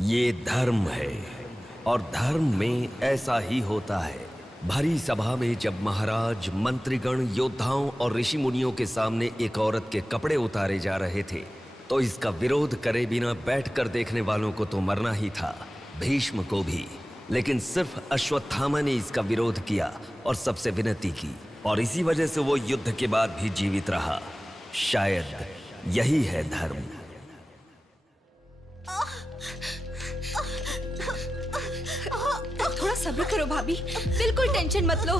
ये धर्म है और धर्म में ऐसा ही होता है। भरी सभा में जब महाराज, मंत्रीगण, योद्धाओं और ऋषि मुनियों के सामने एक औरत के कपड़े उतारे जा रहे थे तो इसका विरोध करे बिना बैठकर देखने वालों को तो मरना ही था, भीष्म को भी। लेकिन सिर्फ अश्वत्थामा ने इसका विरोध किया और सबसे विनती की, और इसी वजह से वो युद्ध के बाद भी जीवित रहा। शायद यही है धर्म। थोड़ा सब्र करो भाभी, बिल्कुल टेंशन मत लो।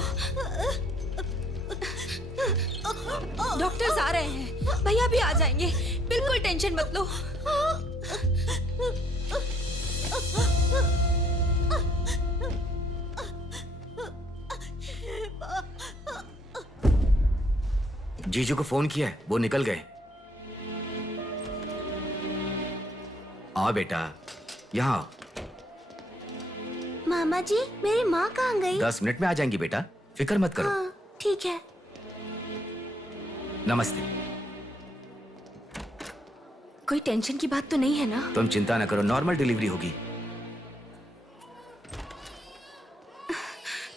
डॉक्टर्स आ रहे हैं, भैया भी आ जाएंगे, बिल्कुल टेंशन मत लो। जीजू को फोन किया है, वो निकल गए। आओ बेटा, यहाँ आओ। मामा जी, मेरी माँ कहाँ गई? 10 मिनट में आ जाएंगी बेटा, फिक्र मत करो। हाँ, ठीक है। नमस्ते। कोई टेंशन की बात तो नहीं है ना? तुम चिंता न करो, नॉर्मल डिलीवरी होगी।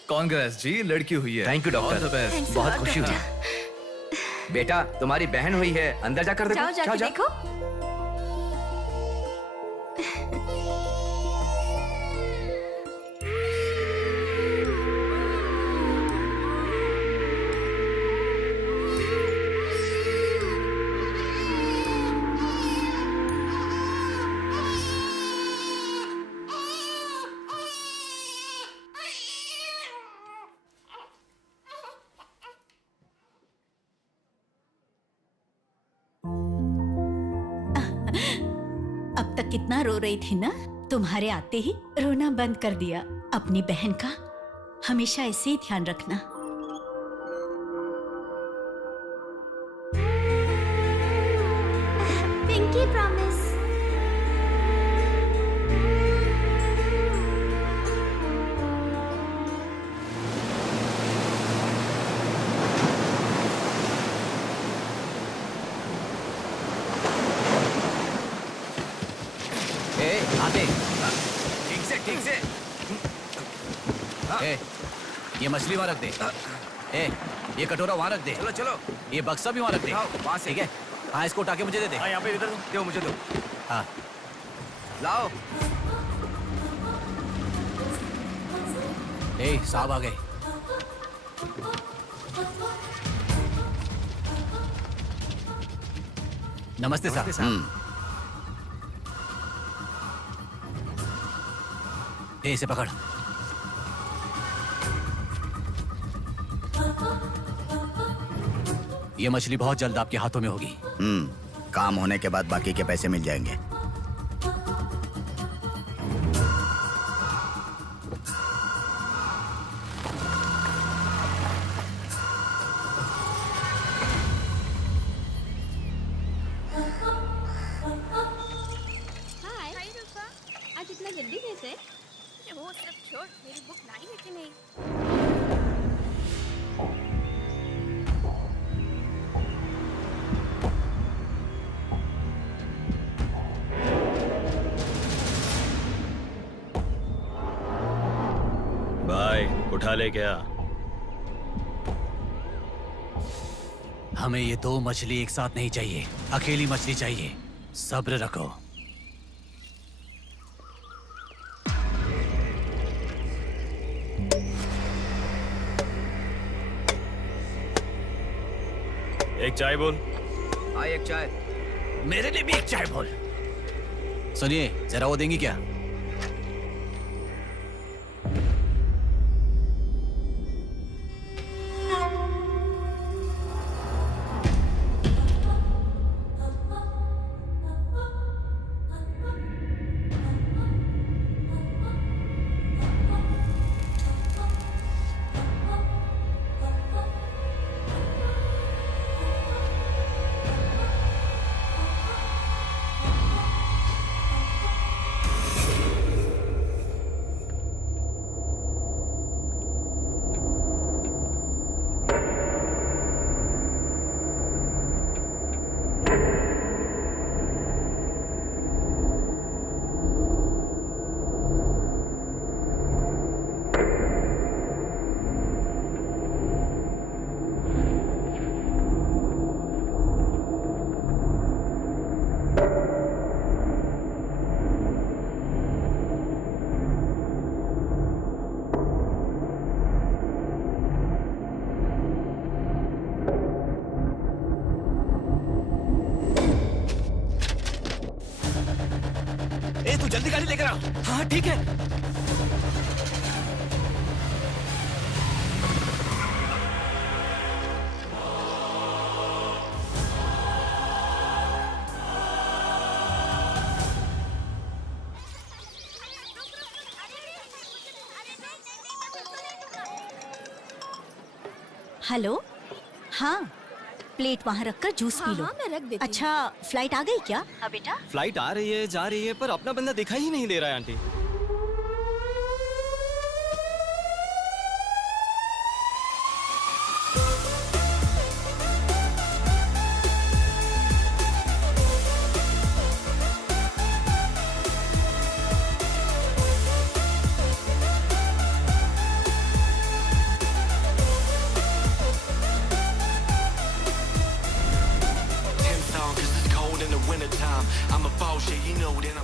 कांग्रेस जी, लड़की हुई है। थैंक यू डॉक्टर, बहुत खुशी हुई। बेटा, तुम्हारी बहन हुई है, अंदर जाकर देखो। जाओ जाके देखो। अब तक कितना रो रही थी ना, तुम्हारे आते ही रोना बंद कर दिया। अपनी बहन का हमेशा ऐसे ही ध्यान रखना। Pinky promise. आते ठीक से। ए, ये मछली वहाँ रख दे। ए, ये कटोरा वहाँ रख दे। चलो चलो, ये बक्सा भी वहाँ रख दे। वहाँ से। ठीक है? हाँ, इसको उठा के मुझे दे दे। हाँ, यहाँ पे इधर दो, मुझे दो। हाँ, लाओ। ए, साहब आ गए। नमस्ते साहब। ए, इसे पकड़। ये मछली बहुत जल्द आपके हाथों में होगी। काम होने के बाद बाकी के पैसे मिल जाएंगे। आज इतना जल्दी कैसे? वो सब छोड़, मेरी बुक लाई है कि नहीं? भाई उठा ले क्या? हमें ये दो मछली एक साथ नहीं चाहिए, अकेली मछली चाहिए। सब्र रखो। एक चाय बोल। हाँ, एक चाय। मेरे लिए भी एक चाय बोल। सुनिए, जरा वो देंगी क्या? जल्दी गाड़ी लेकर आओ। हाँ ठीक है। हेलो, हाँ, प्लेट वहाँ रखकर जूस पी लो। हाँ, मैं रख देती हूँ। अच्छा, फ्लाइट आ गई क्या? हाँ बेटा। फ्लाइट आ रही है, जा रही है, पर अपना बंदा दिखाई ही नहीं दे रहा है आंटी।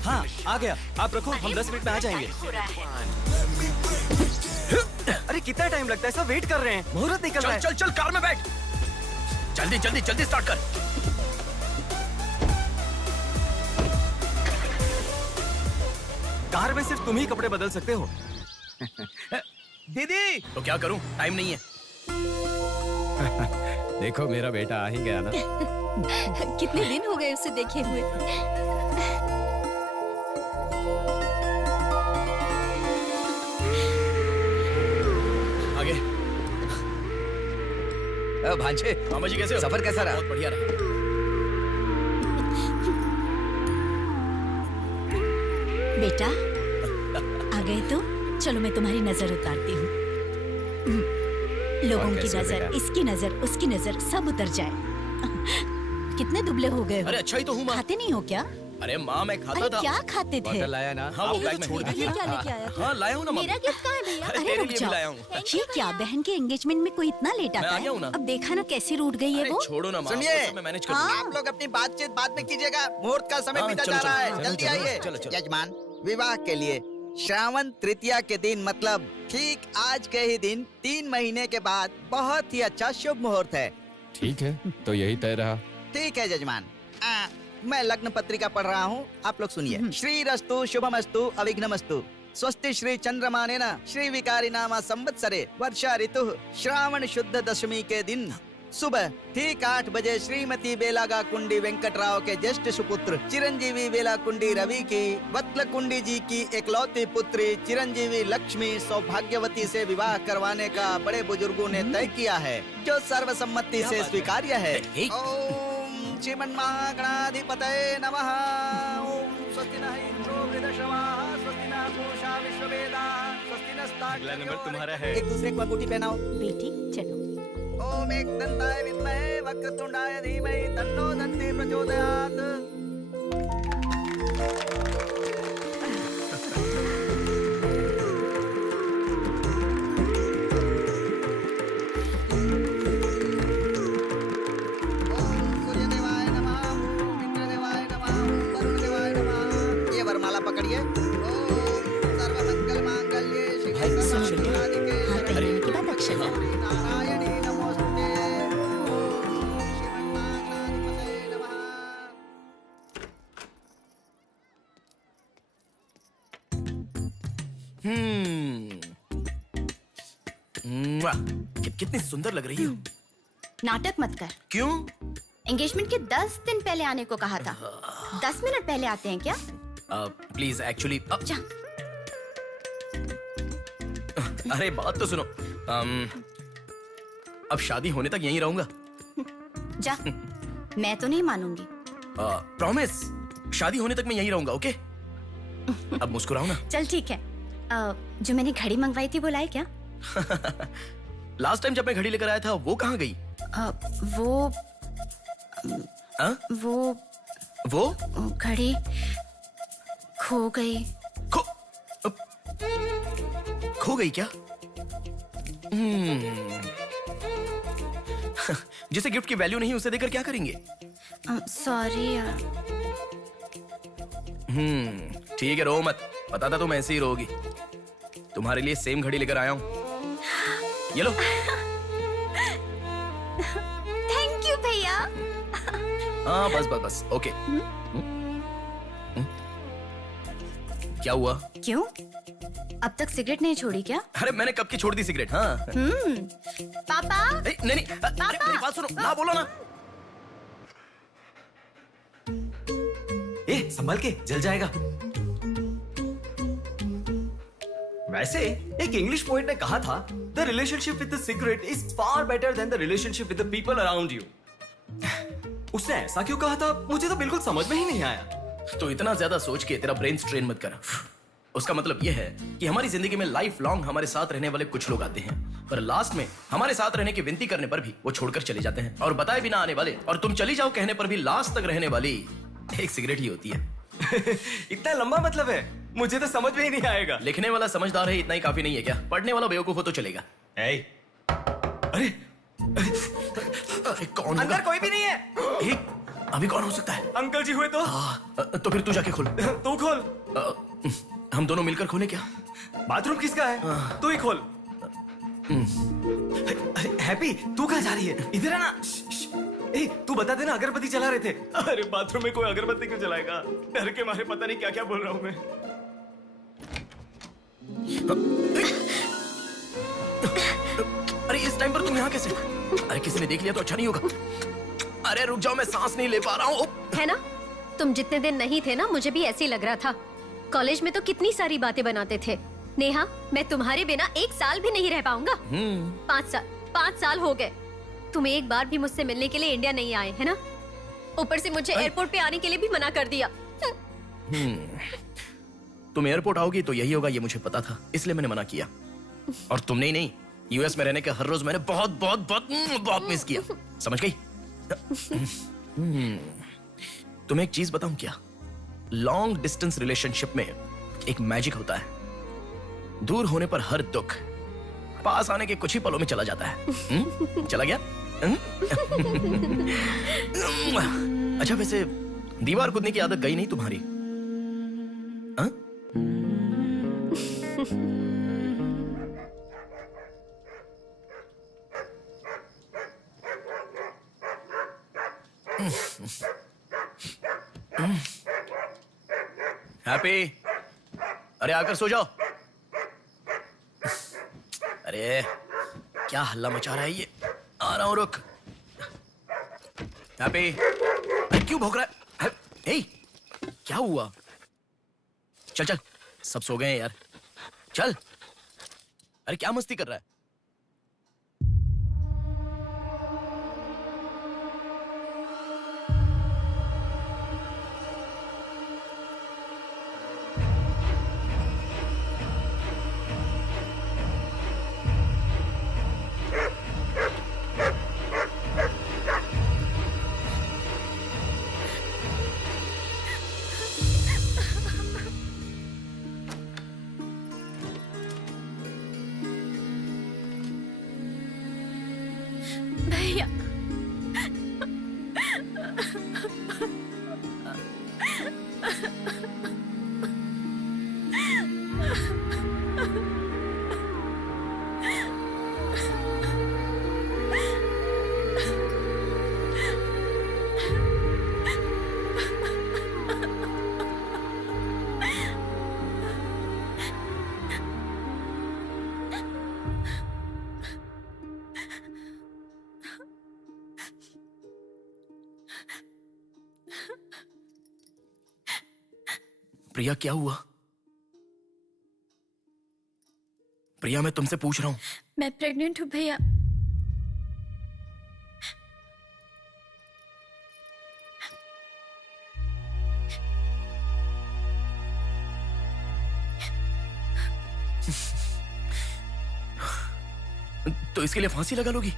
हाँ आ गया, आप रखो, हम 10 मिनट में आ जाएंगे। अरे कितना टाइम लगता है, सब वेट कर रहे हैं, मुहूर्त निकल रहा है। चल चल कार में बैठ। जल्दी जल्दी जल्दी स्टार्ट कर। कार में सिर्फ तुम ही कपड़े बदल सकते हो। दीदी तो क्या करूं, टाइम नहीं है। देखो मेरा बेटा आ ही गया ना। कितने दिन हो गए उसे देखे हुए। आगे। भांजे, मामा जी कैसे हो? सफर कैसा रहा? बहुत बढ़िया रहा। बेटा, आ गए तो चलो मैं तुम्हारी नजर उतारती हूँ। लोगों की नजर, इसकी नजर, उसकी नजर, सब उतर जाए। कितने दुबले हो गए हो? अरे अच्छा ही तो हूँ माँ। खाते नहीं हो क्या? अरे माँ मैं खाता अरे था। क्या खाते थे? बॉटल लाया ना? हाँ वो ये बैग तो में छोड़ छोड़ दीजिए, क्या लेके आया था? हाँ लाया हूँ ना माँ। मेरा गिफ्ट कहाँ है भैया? अरे अरे तेरे रुक लिए भी जाओ। लाया हूँ। ये क्या, बहन के एंगेजमेंट में कोई इतना लेट मैं आता आ है? गया हूँ ना। अब देखा ना कैसी रूठ गई है अरे वो। छोड़ो ना माँ, सुनिए। वो सब मैं मैनेज कर हाँ। दूंगा। आप लोग अपनी बातचीत बाद में कीजिएगा, मुहूर्त का समय हाँ, बीता चलो, जा रहा चलो, है। जल्दी चलो, आइए। चलो, चलो। यजमान, विवाह के लिए श्रावण तृतीया के दिन, मतलब ठीक आज के ही दिन 3 महीने के बाद बहुत ही अच्छा शुभ मुहूर्त है। ठीक है, तो यही तय रहा। ठीक है जजमान। मैं लग्न पत्रिका पढ़ रहा हूँ, आप लोग सुनिए। श्रीरस्तु शुभमस्तु अविघ्नमस्तु स्वस्ति श्री चंद्रमानेन श्री विकारी नामा संवत्सरे वर्षा ऋतु श्रावण शुद्ध दशमी के दिन सुबह ठीक 8 बजे श्रीमती बेलागा कुंडी वेंकटराव के ज्येष्ठ सुपुत्र चिरंजीवी बेला कुंडी रवि की वत्ल कुंडी जी की एकलौती पुत्री चिरंजीवी लक्ष्मी सौभाग्यवती से विवाह करवाने का बड़े बुजुर्गों ने तय किया है, जो सर्वसम्मति से स्वीकार्य है। ओम श्रीमन्महागणाधिपतये नमः। ओम स्वस्ति नः इंद्रो वृद्धश्रवाः स्वस्ति नः पूषा विश्ववेदाः स्वस्ति अगला नंबर तुम्हारा है। एक दूसरे को अंगूठी पहनाओ। बेटी चलो। ओम एक दंताय विद्महे वक्रतुंडाय धीमहि तन्नो दन्ति प्रचोदयात्। ओम सूर्यदेवाय नमः, ओम इंद्रदेवाय नमः, ओम वरुणदेवाय नमः। ये वरमाला पकड़िए। ओम सर्वमंगल मांगल्ये शिवे सर्वार्थ हाथ पहनने के बाद अक्षर डालो। नारायणी नमोस्तुते। ओम श्रीमन्महागणाधिपतये नमः। कितनी सुंदर लग रही हो। नाटक मत कर। क्यों? एंगेजमेंट के 10 दिन पहले आने को कहा था। 10 मिनट पहले आते हैं क्या? प्लीज एक्चुअली जा। अरे बात तो सुनो। अब शादी होने तक यहीं रहूंगा। जा। मैं तो नहीं मानूंगी। प्रॉमिस, शादी होने तक मैं यहीं रहूंगा। ओके? अब मुस्कुराओ ना। चल ठीक है। जो मैंने घड़ी मंगवाई थी वो लाई क्या? लास्ट टाइम जब मैं घड़ी लेकर आया था वो कहाँ गई? वो घड़ी खो गई। खो गई क्या? जिसे गिफ्ट की वैल्यू नहीं उसे देकर क्या करेंगे? सॉरी यार। ठीक है, रो मत। पता था तुम ऐसे ही रोगी। तुम्हारे लिए सेम घड़ी लेकर आया हूँ। ये लो। थैंक यू भैया। हाँ बस बस बस। ओके। क्या हुआ? क्यों? अब तक सिगरेट नहीं छोड़ी क्या? अरे मैंने कब की छोड़ दी सिगरेट। हाँ पापा नहीं अरे मेरी बात सुनो ना, बोलो ना। ए संभल के, जल जाएगा। वैसे एक इंग्लिश पोएट ने कहा था, the relationship with the cigarette is far better than the relationship with the people around you. उसने ऐसा क्यों कहा था, मुझे तो बिल्कुल समझ में ही नहीं आया। तो इतना ज्यादा सोच के तेरा ब्रेन स्ट्रेन मत कर। उसका मतलब यह है कि हमारी जिंदगी में लाइफ लॉन्ग हमारे साथ रहने वाले कुछ लोग आते हैं, पर लास्ट में हमारे साथ रहने की विनती करने पर भी वो छोड़कर चले जाते हैं, और बताए बिना आने वाले और तुम चली जाओ कहने पर भी लास्ट तक रहने वाली एक सिगरेट ही होती है। इतना लंबा मतलब है, मुझे तो समझ में ही नहीं आएगा। लिखने वाला समझदार है इतना ही काफी नहीं है क्या? पढ़ने वाला बेवकूफ हो तो चलेगा। अरे अरे कौन होगा? अंदर कोई भी नहीं है। अभी कौन हो सकता है? अंकल जी हुए तो? तो फिर तू जाके खोल। तू खोल। हम दोनों मिलकर खोले क्या? बाथरूम किसका है? तू ही खोल। अरे हैप्पी, तू कहाँ जा रही है? इधर है ना। ए, तू बता देना, अगरबत्ती जला रहे थे। अरे बाथरूम में कोई अगरबत्ती क्यों जलाएगा? डर के मारे पता नहीं क्या क्या बोल रहा हूँ मैं। अरे इस टाइम पर तुम यहाँ कैसे? अरे किसी ने देख लिया तो अच्छा नहीं होगा। अरे रुक जाओ, मैं सांस नहीं ले पा रहा हूँ। है ना, तुम जितने दिन नहीं थे ना, मुझे भी ऐसे ही लग रहा था। कॉलेज में तो कितनी सारी बातें बनाते थे। नेहा, मैं तुम्हारे बिना 1 साल भी नहीं रह पाऊंगा। 5 साल हो गए, तुम एक बार भी मुझसे मिलने के लिए इंडिया नहीं आए, है ना? ऊपर से मुझे एयरपोर्ट पे आने के लिए भी मना कर दिया। तुम एयरपोर्ट आओगी तो यही होगा, ये मुझे पता था, इसलिए मैंने मना किया। और तुमने ही नहीं, यूएस में रहने के हर रोज मैंने बहुत बहुत बहुत बहुत मिस किया, समझ गई? तुम्हें एक चीज बताऊं क्या? लॉन्ग डिस्टेंस रिलेशनशिप में एक मैजिक होता है। दूर होने पर हर दुख पास आने के कुछ ही पलों में चला जाता है। चला गया? अच्छा वैसे दीवार कूदने की आदत गई नहीं तुम्हारी? हाँ? हैप्पी, अरे आकर सो जाओ। अरे क्या हल्ला मचा रहा है ये? आ रहा हूं, रुक। हैप्पी, क्यों भौंक रहा है? हे, क्या हुआ? चल चल, सब सो गए हैं यार, चल। अरे क्या मस्ती कर रहा है? भैया, प्रिया क्या हुआ? प्रिया मैं तुमसे पूछ रहा हूं। मैं प्रेग्नेंट हूँ भैया। तो इसके लिए फांसी लगा लोगी?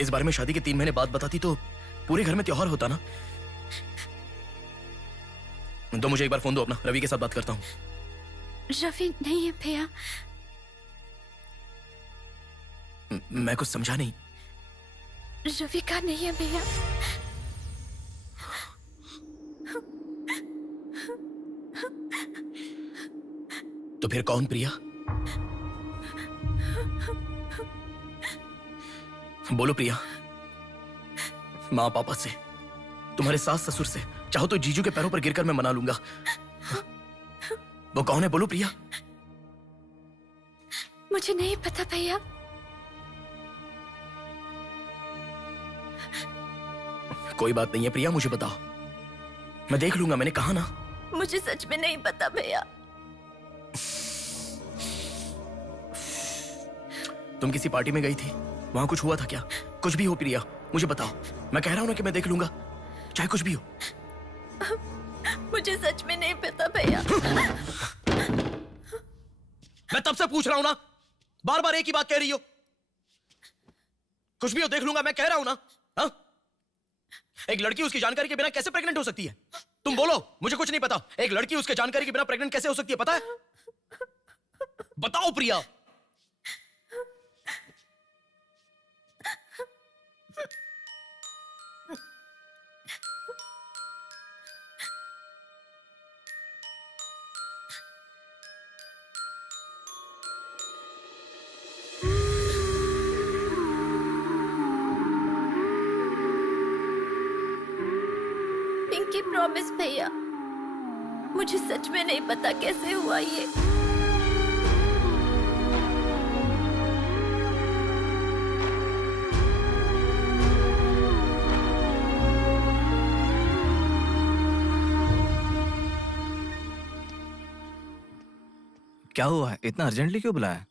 इस बारे में शादी के 3 महीने बाद बताती तो पूरे घर में त्योहार होता ना। तो मुझे एक बार फोन दो अपना, रवि के साथ बात करता हूँ। रवि नहीं है भैया। मैं कुछ समझा नहीं। रवि का नहीं है भैया। तो फिर कौन? प्रिया बोलो प्रिया। माँ पापा से, तुम्हारे सास ससुर से, चाहो तो जीजू के पैरों पर गिरकर मैं मना लूंगा। वो कौन है, बोलो प्रिया। मुझे नहीं पता भैया। कोई बात नहीं है प्रिया, मुझे बताओ, मैं देख लूंगा, मैंने कहा ना। मुझे सच में नहीं पता भैया। तुम किसी पार्टी में गई थी, वहां कुछ हुआ था क्या? कुछ भी हो प्रिया, मुझे बताओ। मैं कह रहा हूं ना कि मैं देख लूंगा, चाहे कुछ भी हो। मुझे सच में नहीं पता भैया। मैं तब से पूछ रहा हूं ना, बार बार एक ही बात कह रही हो। कुछ भी हो, देख लूंगा, मैं कह रहा हूं ना। हा? एक लड़की उसकी जानकारी के बिना कैसे प्रेग्नेंट हो सकती है? तुम बोलो, मुझे कुछ नहीं पता। एक लड़की उसके जानकारी के बिना प्रेग्नेंट कैसे हो सकती है, पता है? बताओ प्रिया। पिंकी प्रॉमिस भैया, मुझे सच में नहीं पता कैसे हुआ ये। क्या हुआ है? इतना अर्जेंटली क्यों बुलाया?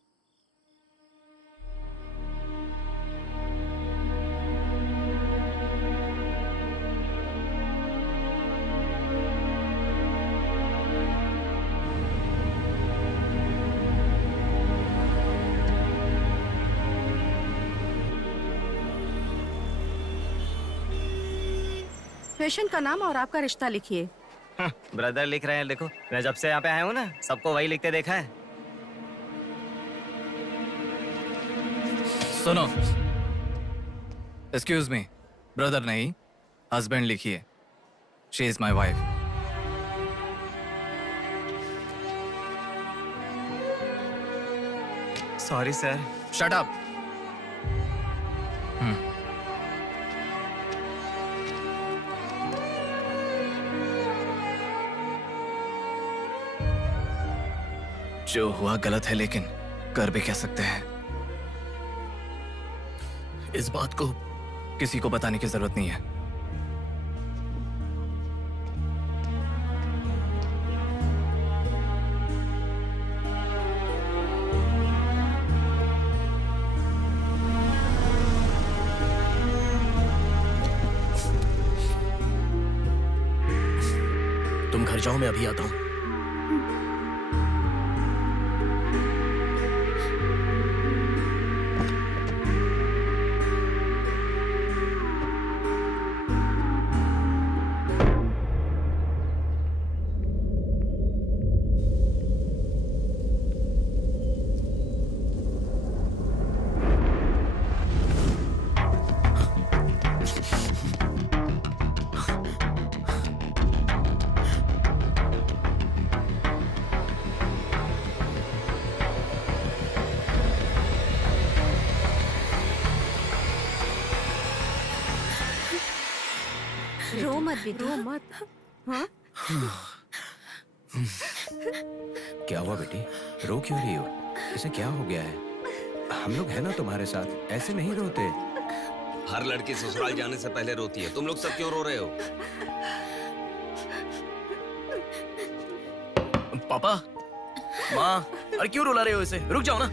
पेशेंट का नाम और आपका रिश्ता लिखिए। ब्रदर लिख रहे हैं, देखो। मैं जब से यहाँ पे आया हूँ ना, सबको वही लिखते देखा है। सुनो, एक्सक्यूज मी, ब्रदर नहीं, हस्बैंड लिखिए। She is my wife. Sorry sir. Shut up. जो हुआ गलत है, लेकिन कर भी कह सकते हैं। इस बात को किसी को बताने की जरूरत नहीं है। तुम घर जाओ, मैं अभी आता हूं। रो मत बेटा, रो मत। हाँ? क्या हुआ बेटी, रो क्यों रही हो? इसे क्या हो गया है? हम लोग हैं ना तुम्हारे साथ, ऐसे नहीं रोते। हर लड़की ससुराल जाने से पहले रोती है, तुम लोग सब क्यों रो रहे हो? पापा, माँ, अरे क्यों रुला रहे हो इसे? रुक जाओ ना।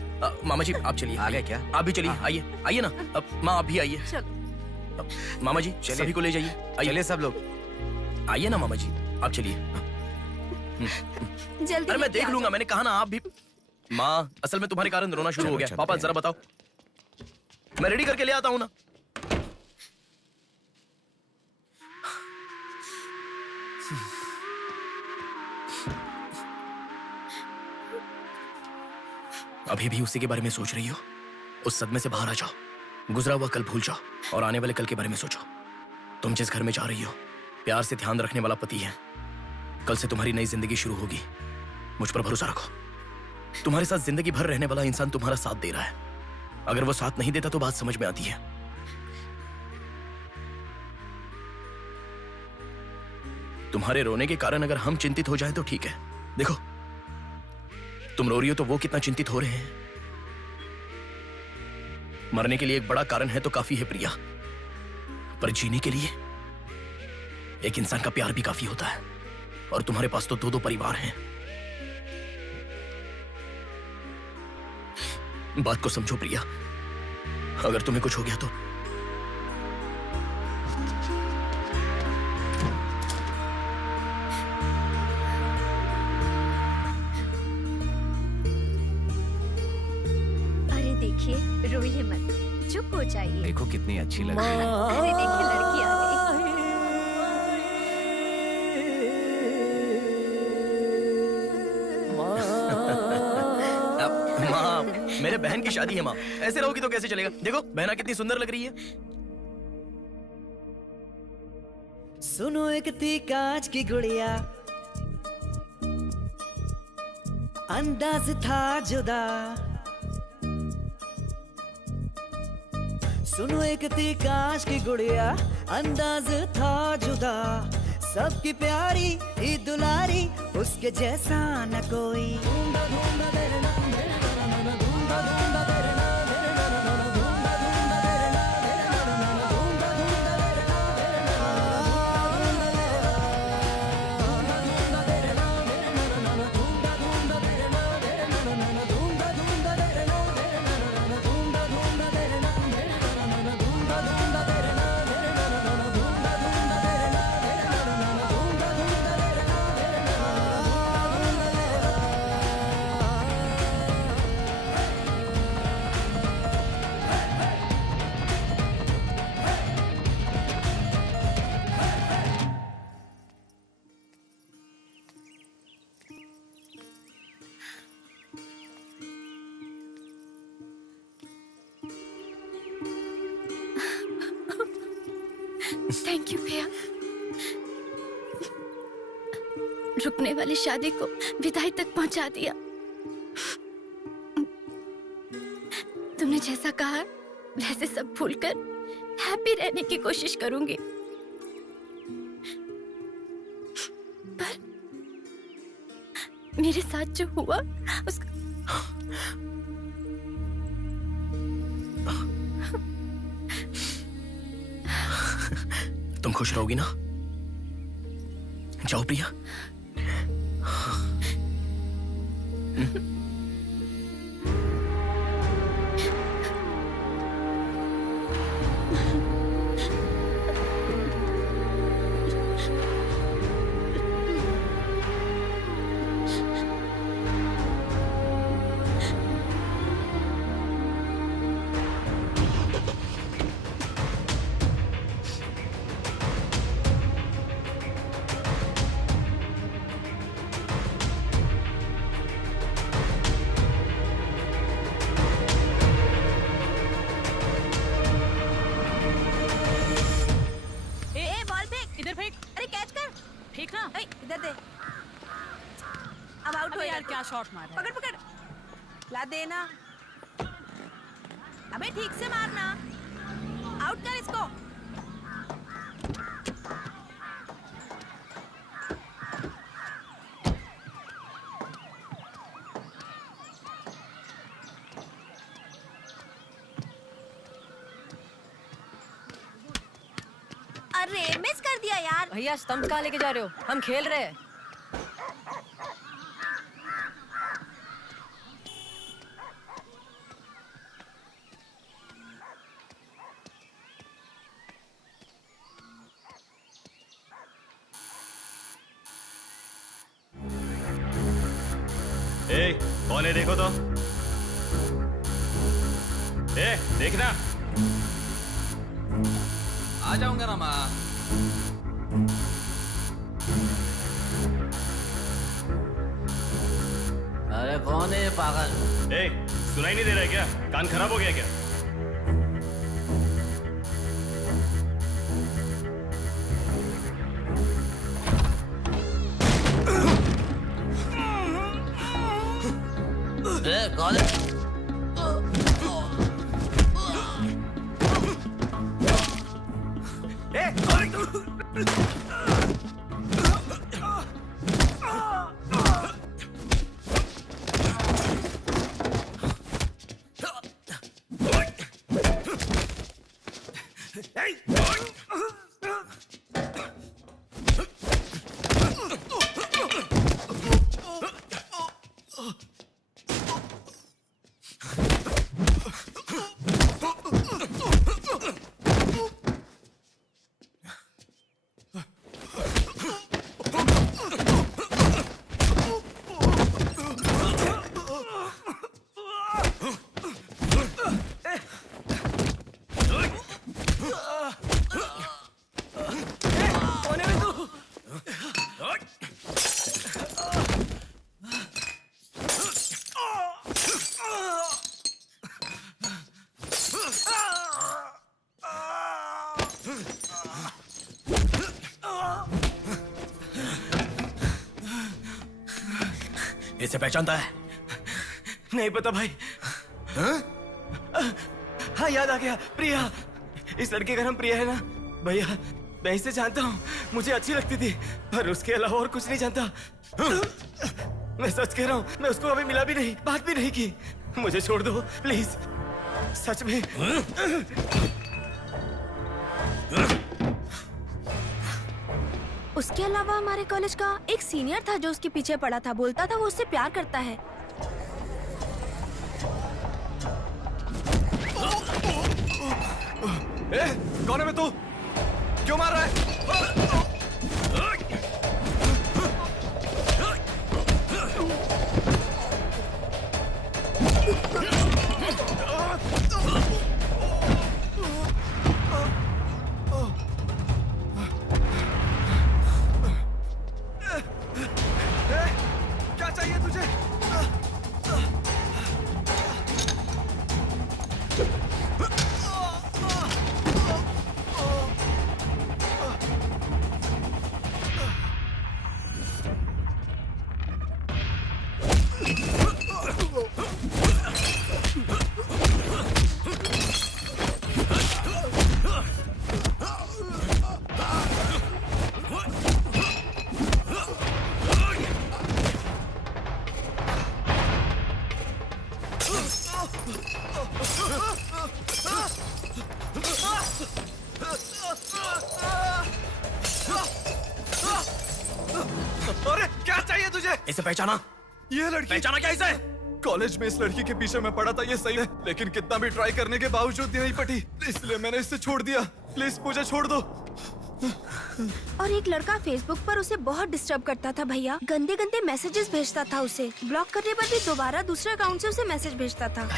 मामा जी आप चलिए। आ गए क्या? आप भी चलिए, आइए आइए ना। माँ आप भी आइए। मामा जी सभी को ले जाइए। चलिए सब लोग। आइए ना मामा जी, आप चलिए। जल्दी अरे मैं लेके देख आ लूंगा, जाओ। मैंने कहा ना। आप भी। माँ, असल में तुम्हारे कारण रोना शुरू हो गया। पापा जरा बताओ, मैं रेडी करके ले आता हूँ ना। अभी भी उसी के बारे में सोच रही हो? उस सदमे से बाहर आ जाओ, गुजरा हुआ कल भूल जाओ और आने वाले कल के बारे में सोचो। तुम जिस घर में जा रही हो, प्यार से ध्यान रखने वाला पति है। कल से तुम्हारी नई जिंदगी शुरू होगी। मुझ पर भरोसा रखो। तुम्हारे साथ जिंदगी भर रहने वाला इंसान तुम्हारा साथ दे रहा है। अगर वो साथ नहीं देता तो बात समझ में आती है। तुम्हारे रोने के कारण अगर हम चिंतित हो जाएं तो ठीक है। देखो, तुम रो रही हो तो वो कितना चिंतित हो रहे हैं। मरने के लिए एक बड़ा कारण है तो काफी है प्रिया, पर जीने के लिए एक इंसान का प्यार भी काफी होता है। और तुम्हारे पास तो 2-2 परिवार हैं। बात को समझो प्रिया, अगर तुम्हें कुछ हो गया तो अरे देखिए, रोइए मत, चुप हो जाइए। देखो कितनी अच्छी लग रही है। अरे देखिए, लड़की आ गई। माँ, मेरे बहन की शादी है माँ, ऐसे रहोगी तो कैसे चलेगा। देखो बहना कितनी सुंदर लग रही है। सुनो एक थी कांच की गुड़िया, अंदाज था जुदा। सुनो एक थी कांच की गुड़िया, अंदाज था जुदा। सबकी प्यारी ही दुलारी, उसके जैसा न कोई। थैंक यू भैया, रुकने वाली शादी को विदाई तक पहुंचा दिया। तुमने जैसा कहा वैसे सब भूलकर हैप्पी रहने की कोशिश करूंगी। पर मेरे साथ जो हुआ उसका तुम खुश रहोगी ना? जाओ प्रिया। इधर दे। अब आउट हो यार, क्या शॉट मारा। पकड़ पकड़, ला देना। अबे ठीक से मारना, आउट कर इसको। अरे मिस कर दिया यार। भैया स्टंप कहाँ लेके जा रहे हो, हम खेल रहे हैं। कौन है देखो तो। देखना। आ जाऊंगा ना माँ। अरे कौन है ये पागल? सुनाई नहीं दे रहा है क्या? कान खराब हो गया क्या? कौन है? इसे पहचानता है? नहीं पता भाई। हाँ याद आ गया, प्रिया। इस लड़के का नाम प्रिया है ना भैया? मैं इसे जानता हूँ, मुझे अच्छी लगती थी, पर उसके अलावा और कुछ नहीं जानता। मैं सच कह रहा हूँ, मैं उसको अभी मिला भी नहीं, बात भी नहीं की। मुझे छोड़ दो प्लीज, सच में। उसके अलावा हमारे कॉलेज का एक सीनियर था जो उसके पीछे पड़ा था, बोलता था वो उससे प्यार करता है। कौन है तू? क्यों मार रहा है? क्या चाहिए तुझे? अरे क्या चाहिए तुझे? इसे पहचाना? ये लड़की पहचाना क्या इसे? कॉलेज में इस लड़की के पीछे मैं पड़ा था, ये सही है, लेकिन कितना भी ट्राई करने के बावजूद ये नहीं पटी, इसलिए मैंने इसे छोड़ दिया। प्लीज मुझे छोड़ दो। और एक लड़का फेसबुक पर उसे बहुत डिस्टर्ब करता था भैया, गंदे गंदे मैसेजेस भेजता था उसे। ब्लॉक करने पर भी दोबारा दूसरे अकाउंट से उसे मैसेज भेजता था।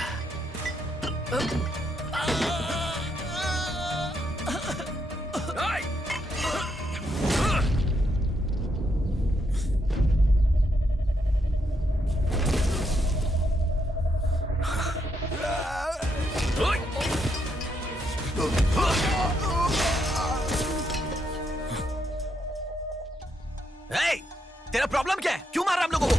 तेरा प्रॉब्लम क्या है? क्यों मार रहा हम लोगों को?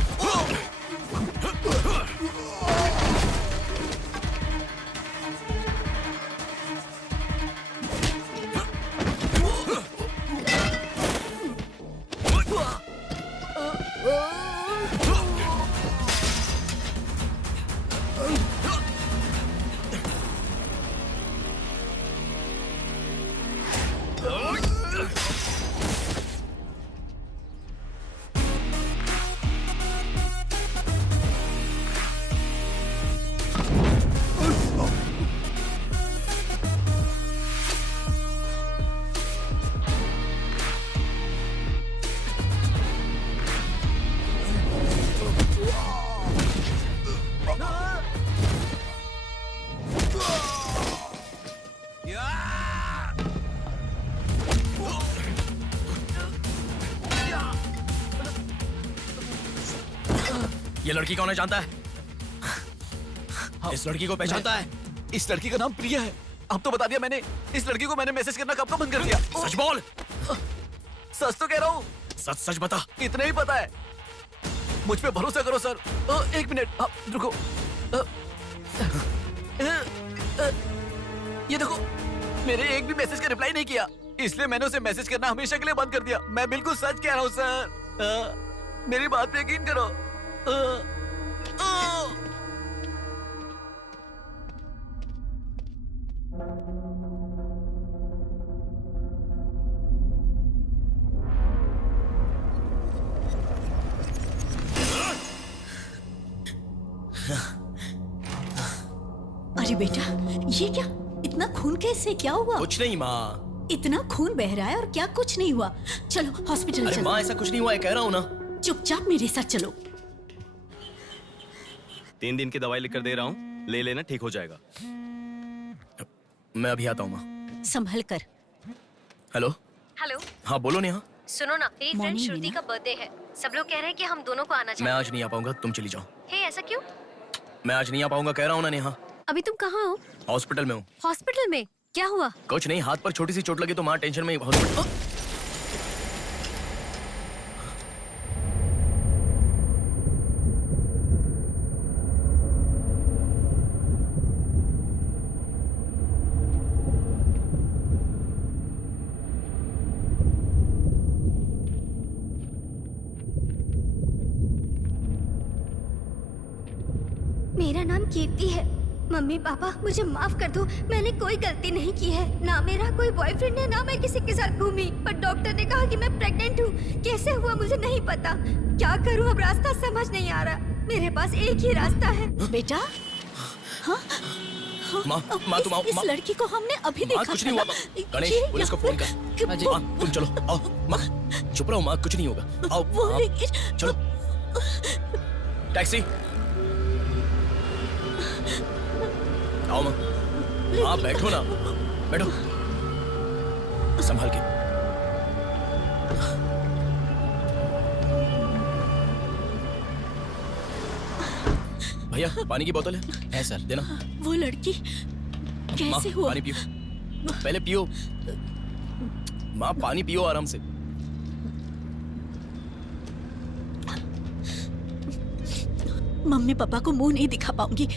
ये लड़की कौन है जानता है? इस लड़की को पहचानता है? इस लड़की का नाम प्रिया है। अब तो बता दिया मैंने। इस लड़की को मैंने मैसेज करना कब का बंद कर दिया। सच बोल। सच तो कह रहा हूँ। सच सच बता। इतना ही पता है, मुझ पे भरोसा करो सर। एक मिनट रुको। ये देखो, मेरे एक भी मैसेज का रिप्लाई नहीं किया, इसलिए मैंने उसे मैसेज करना हमेशा के लिए बंद कर दिया। मैं बिल्कुल सच कह रहा हूँ सर, मेरी बात पे यकीन करो। अरे बेटा, ये क्या? इतना खून कैसे? क्या हुआ? कुछ नहीं माँ। इतना खून बह रहा है और क्या कुछ नहीं हुआ? चलो हॉस्पिटल अरे चलो। माँ ऐसा कुछ नहीं हुआ है, कह रहा हूँ ना। चुपचाप मेरे साथ चलो। 3 दिन की दवाई लिखकर दे रहा हूँ, ले लेना, ठीक हो जाएगा। मैं अभी आता हूँ माँ। संभल कर। हेलो। हेलो, हाँ बोलो नेहा। सुनो ना, मेरी फ्रेंड Morning, श्रुति मीना। का बर्थडे है। सब लोग कह रहे हैं कि हम दोनों को आना मैं चाहिए। आज नहीं आ पाऊंगा, तुम चली जाओ। हे, ऐसा क्यों? मैं आज नहीं आ पाऊंगा, कह रहा हूँ ना नेहा। अभी तुम कहाँ हो? हॉस्पिटल में हूँ। हॉस्पिटल में? क्या हुआ? कुछ नहीं, हाथ पर छोटी सी चोट लगी तो माँ टेंशन में हॉस्पिटल। मेरा नाम कीर्ति है। मम्मी पापा मुझे माफ कर दो, मैंने कोई गलती नहीं की है। ना मेरा कोई बॉयफ्रेंड है, ना मैं किसी के साथ घूमी। पर डॉक्टर ने कहा कि मैं प्रेग्नेंट हूँ। कैसे हुआ मुझे नहीं पता। क्या करूँ अब, रास्ता समझ नहीं आ रहा। मेरे पास एक ही रास्ता है। बेटा, हाँ? माँ तुम आओ। इस माँ लड़की को हमने अभी देखा कुछ था नहीं हुआ ना। माँ। गणेश ये पुलिस को यहाँ फोन कर। पर- माँ तुम चलो, आओ माँ। चुप रहो माँ, कुछ नहीं होगा। आओ वो हाँ, लेकिन चलो। टैक्सी। आओ माँ। हाँ बैठो ना, बैठो। संभाल के। भैया पानी की बोतल है सर, देना। वो लड़की माँ कैसे हुआ? पानी पियो, पहले पियो। माँ पानी पियो आराम से। मम्मी पापा को मुंह नहीं दिखा पाऊंगी।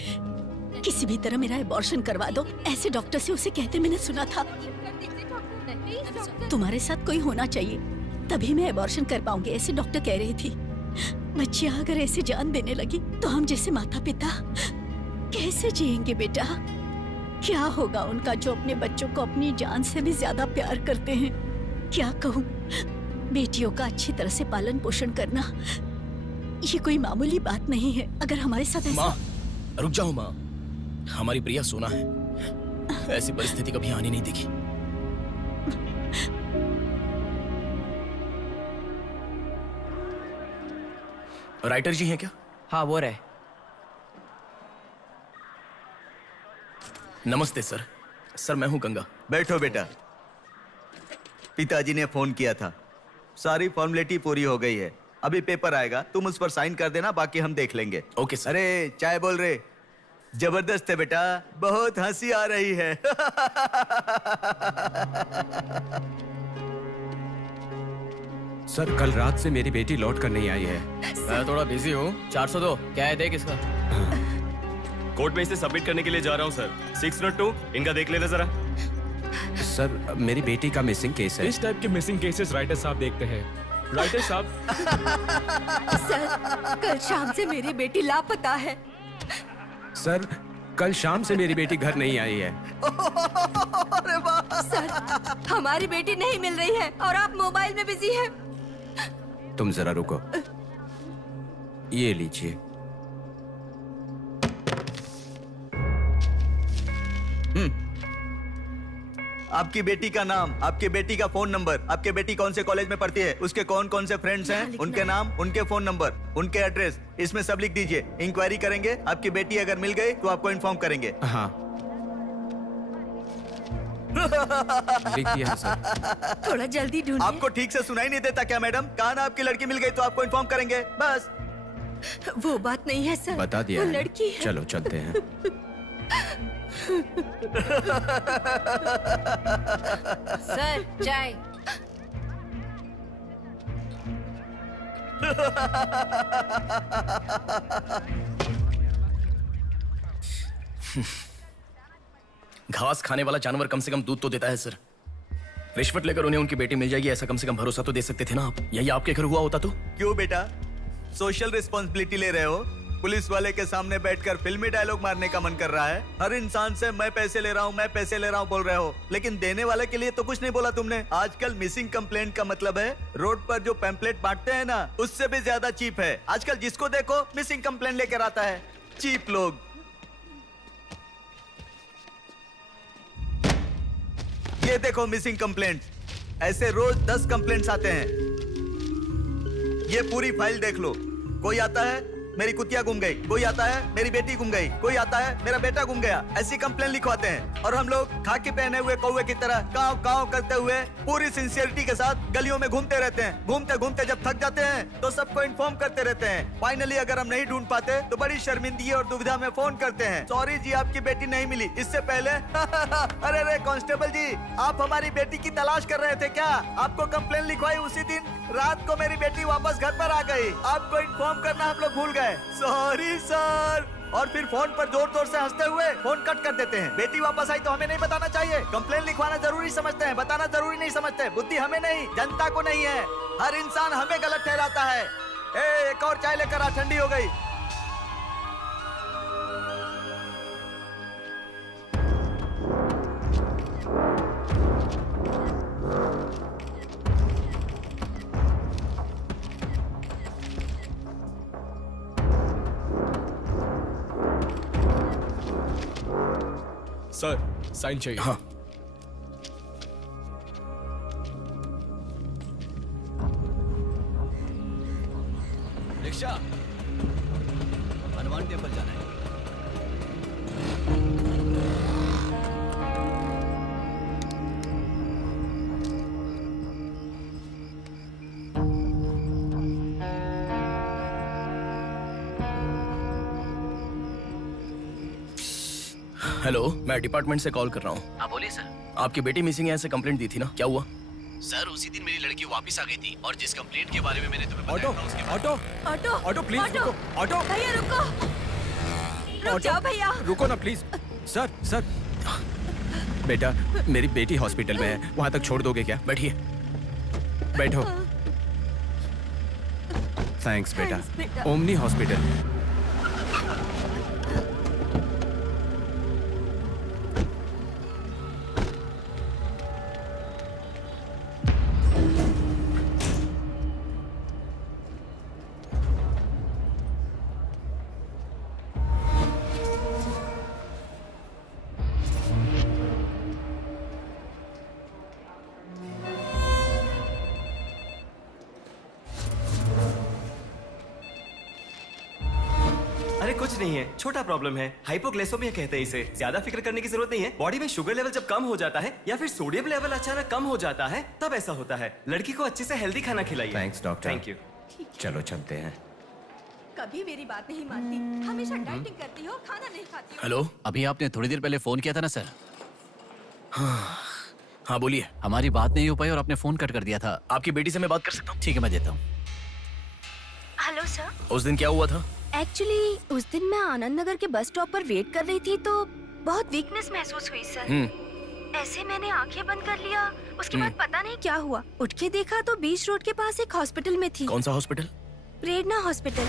किसी भी तरह मेरा एबॉर्शन करवा दो, ऐसे डॉक्टर से उसे कहते मैंने सुना था। तुम्हारे साथ कोई होना चाहिए, तभी मैं एबॉर्शन कर पाऊंगी, ऐसे डॉक्टर कह रही थी। बच्चियां अगर ऐसे जान देने लगी तो हम जैसे माता पिता कैसे जिएंगे बेटा? क्या होगा उनका जो अपने बच्चों को अपनी जान से भी ज्यादा प्यार करते हैं? क्या कहूँ, बेटियों का अच्छी तरह से पालन पोषण करना ये कोई मामूली बात नहीं है। अगर हमारे साथ ऐसा... माँ रुक जाओ माँ, हमारी प्रिया सोना है, ऐसी परिस्थिति कभी आनी नहीं देखी। राइटर जी हैं क्या? हाँ वो रहे। नमस्ते सर। सर मैं हूँ गंगा। बैठो बेटा। पिताजी ने फोन किया था, सारी फॉर्मेलिटी पूरी हो गई है। अभी पेपर आएगा, तुम उस पर साइन कर देना, बाकी हम देख लेंगे। Okay sir. अरे चाय बोल रहे? जबरदस्त है बेटा, बहुत हंसी आ रही है। सर कल रात से मेरी बेटी लौट कर नहीं आई है। मैं थोड़ा बिजी हूँ। 402 क्या है, देख इसका। कोर्ट में इसे सबमिट करने के लिए जा रहा हूँ सर। 602 इनका देख लेना जरा। सर मेरी बेटी का मिसिंग केस है। इस टाइप के मिसिंग केसेस राइटर साहब देखते हैं। राइटर साहब। सर कल शाम से मेरी बेटी लापता है। सर कल शाम से मेरी बेटी घर नहीं आई है। अरे वाह! सर हमारी बेटी नहीं मिल रही है और आप मोबाइल में बिजी हैं। तुम जरा रुको, ये लीजिए। आपकी बेटी का नाम, आपकी बेटी का फोन नंबर, आपकी बेटी कौन से कॉलेज में पढ़ती है, उसके कौन कौन से फ्रेंड्स हैं, उनके नाम, उनके फोन नंबर, उनके एड्रेस, इसमें सब लिख दीजिए। इंक्वायरी करेंगे, आपकी बेटी अगर मिल गई तो आपको इन्फॉर्म करेंगे। हाँ लिख दिया सर। थोड़ा जल्दी ढूंढिए। आपको ठीक से सुनाई नहीं देता क्या मैडम? कहा ना आपकी लड़की मिल गई तो आपको इन्फॉर्म करेंगे, बस। वो बात नहीं है सर, बता दिया वो है। लड़की है। चलो चलते हैं। सर चाय। घास खाने वाला जानवर कम से कम दूध तो देता है सर। रिश्वत लेकर उन्हें उनकी बेटी मिल जाएगी, ऐसा कम से कम भरोसा तो दे सकते थे ना आप। यही आपके घर हुआ होता तो? क्यों बेटा, सोशल रिस्पॉन्सिबिलिटी ले रहे हो? पुलिस वाले के सामने बैठकर फिल्मी डायलॉग मारने का मन कर रहा है? हर इंसान से मैं पैसे ले रहा हूँ, मैं पैसे ले रहा हूँ बोल रहे हो, लेकिन देने वाले के लिए तो कुछ नहीं बोला तुमने। आजकल मिसिंग कंप्लेंट का मतलब है रोड पर जो पैम्पलेट बांटते हैं ना, उससे भी ज्यादा चीप है। आजकल जिसको देखो मिसिंग कंप्लेंट लेकर आता है। चीप लोग। ये देखो मिसिंग कंप्लेंट। ऐसे रोज 10 कंप्लेंट्स आते हैं। ये पूरी फाइल देख लो। कोई आता है मेरी कुतिया गुम गई, कोई आता है मेरी बेटी गुम गई, कोई आता है मेरा बेटा गुम गया। ऐसी कंप्लेन लिखवाते हैं और हम लोग खाकी पहने हुए कौवे की तरह काव काव करते हुए पूरी सिंसियरिटी के साथ गलियों में घूमते रहते हैं। घूमते घूमते जब थक जाते हैं तो सबको इन्फॉर्म करते रहते हैं। फाइनली अगर हम नहीं ढूंढ पाते तो बड़ी शर्मिंदगी और दुविधा में फोन करते हैं, सॉरी जी आपकी बेटी नहीं मिली। इससे पहले अरे अरे कांस्टेबल जी, आप हमारी बेटी की तलाश कर रहे थे क्या? आपको कंप्लेन लिखवाई उसी दिन रात को मेरी बेटी वापस घर पर आ गई। आपको इन्फॉर्म करना हम लोग भूल गए, सॉरी सर। और फिर फोन पर जोर जोर से हंसते हुए फोन कट कर देते हैं। बेटी वापस आई तो हमें नहीं बताना चाहिए। कंप्लेन लिखवाना जरूरी समझते हैं, बताना जरूरी नहीं समझते। बुद्धि हमें नहीं, जनता को नहीं है। हर इंसान हमें गलत ठहराता है। एक और चाय लेकर आ, ठंडी हो गई। सर साइन चाहिए। हाँ। रिक्शा, हनुमान टेम्पल जाना है। हेलो, मैं डिपार्टमेंट से कॉल कर रहा हूँ। हाँ बोलिए सर। आपकी बेटी मिसिंग है, ऐसे कंप्लेंट दी थी ना, क्या हुआ? सर उसी दिन मेरी लड़की वापस आ गई थी और जिस कंप्लेंट के बारे में मैंने तुम्हें ऑटो बताया था उसके बाद ऑटो ऑटो ऑटो प्लीज रुको। ऑटो भैया रुको, रुक जाओ भैया। रुको ना प्लीज। सर सर, बेटा मेरी बेटी हॉस्पिटल में है, वहां तक छोड़ दोगे क्या? बैठिए। बैठो। थैंक्स बेटा। बेटा। Omni hospital. अरे कुछ नहीं है, छोटा प्रॉब्लम है, हाइपोग्लाइसेमिया कहते हैं इसे। ज्यादा फिक्र करने की जरूरत नहीं है। बॉडी में शुगर लेवल जब कम हो जाता है या फिर सोडियम लेवल अचानक कम हो जाता है तब ऐसा होता है। लड़की को अच्छे से हेल्दी खाना खिलाइए। Thanks doctor. Thank you. चलो चलते हैं। कभी मेरी बात नहीं मानती, हमेशा डाइटिंग करती हो, खाना नहीं खाती हो। हेलो। अभी आपने थोड़ी देर पहले फोन किया था ना सर। हाँ बोलिए। हमारी बात नहीं हो पाई और आपने फोन कट कर दिया था। आपकी बेटी से मैं बात कर सकता हूँ? ठीक है, मैं देता हूँ। Hello sir. उस दिन क्या हुआ था? एक्चुअली उस दिन मैं आनंद नगर के बस स्टॉप पर वेट कर रही थी तो बहुत वीकनेस महसूस हुई सर। ऐसे मैंने आंखें बंद कर लिया। उसके बाद पता नहीं क्या हुआ, उठ के देखा तो बीच रोड के पास एक हॉस्पिटल में थी। कौन सा हॉस्पिटल? प्रेरणा हॉस्पिटल।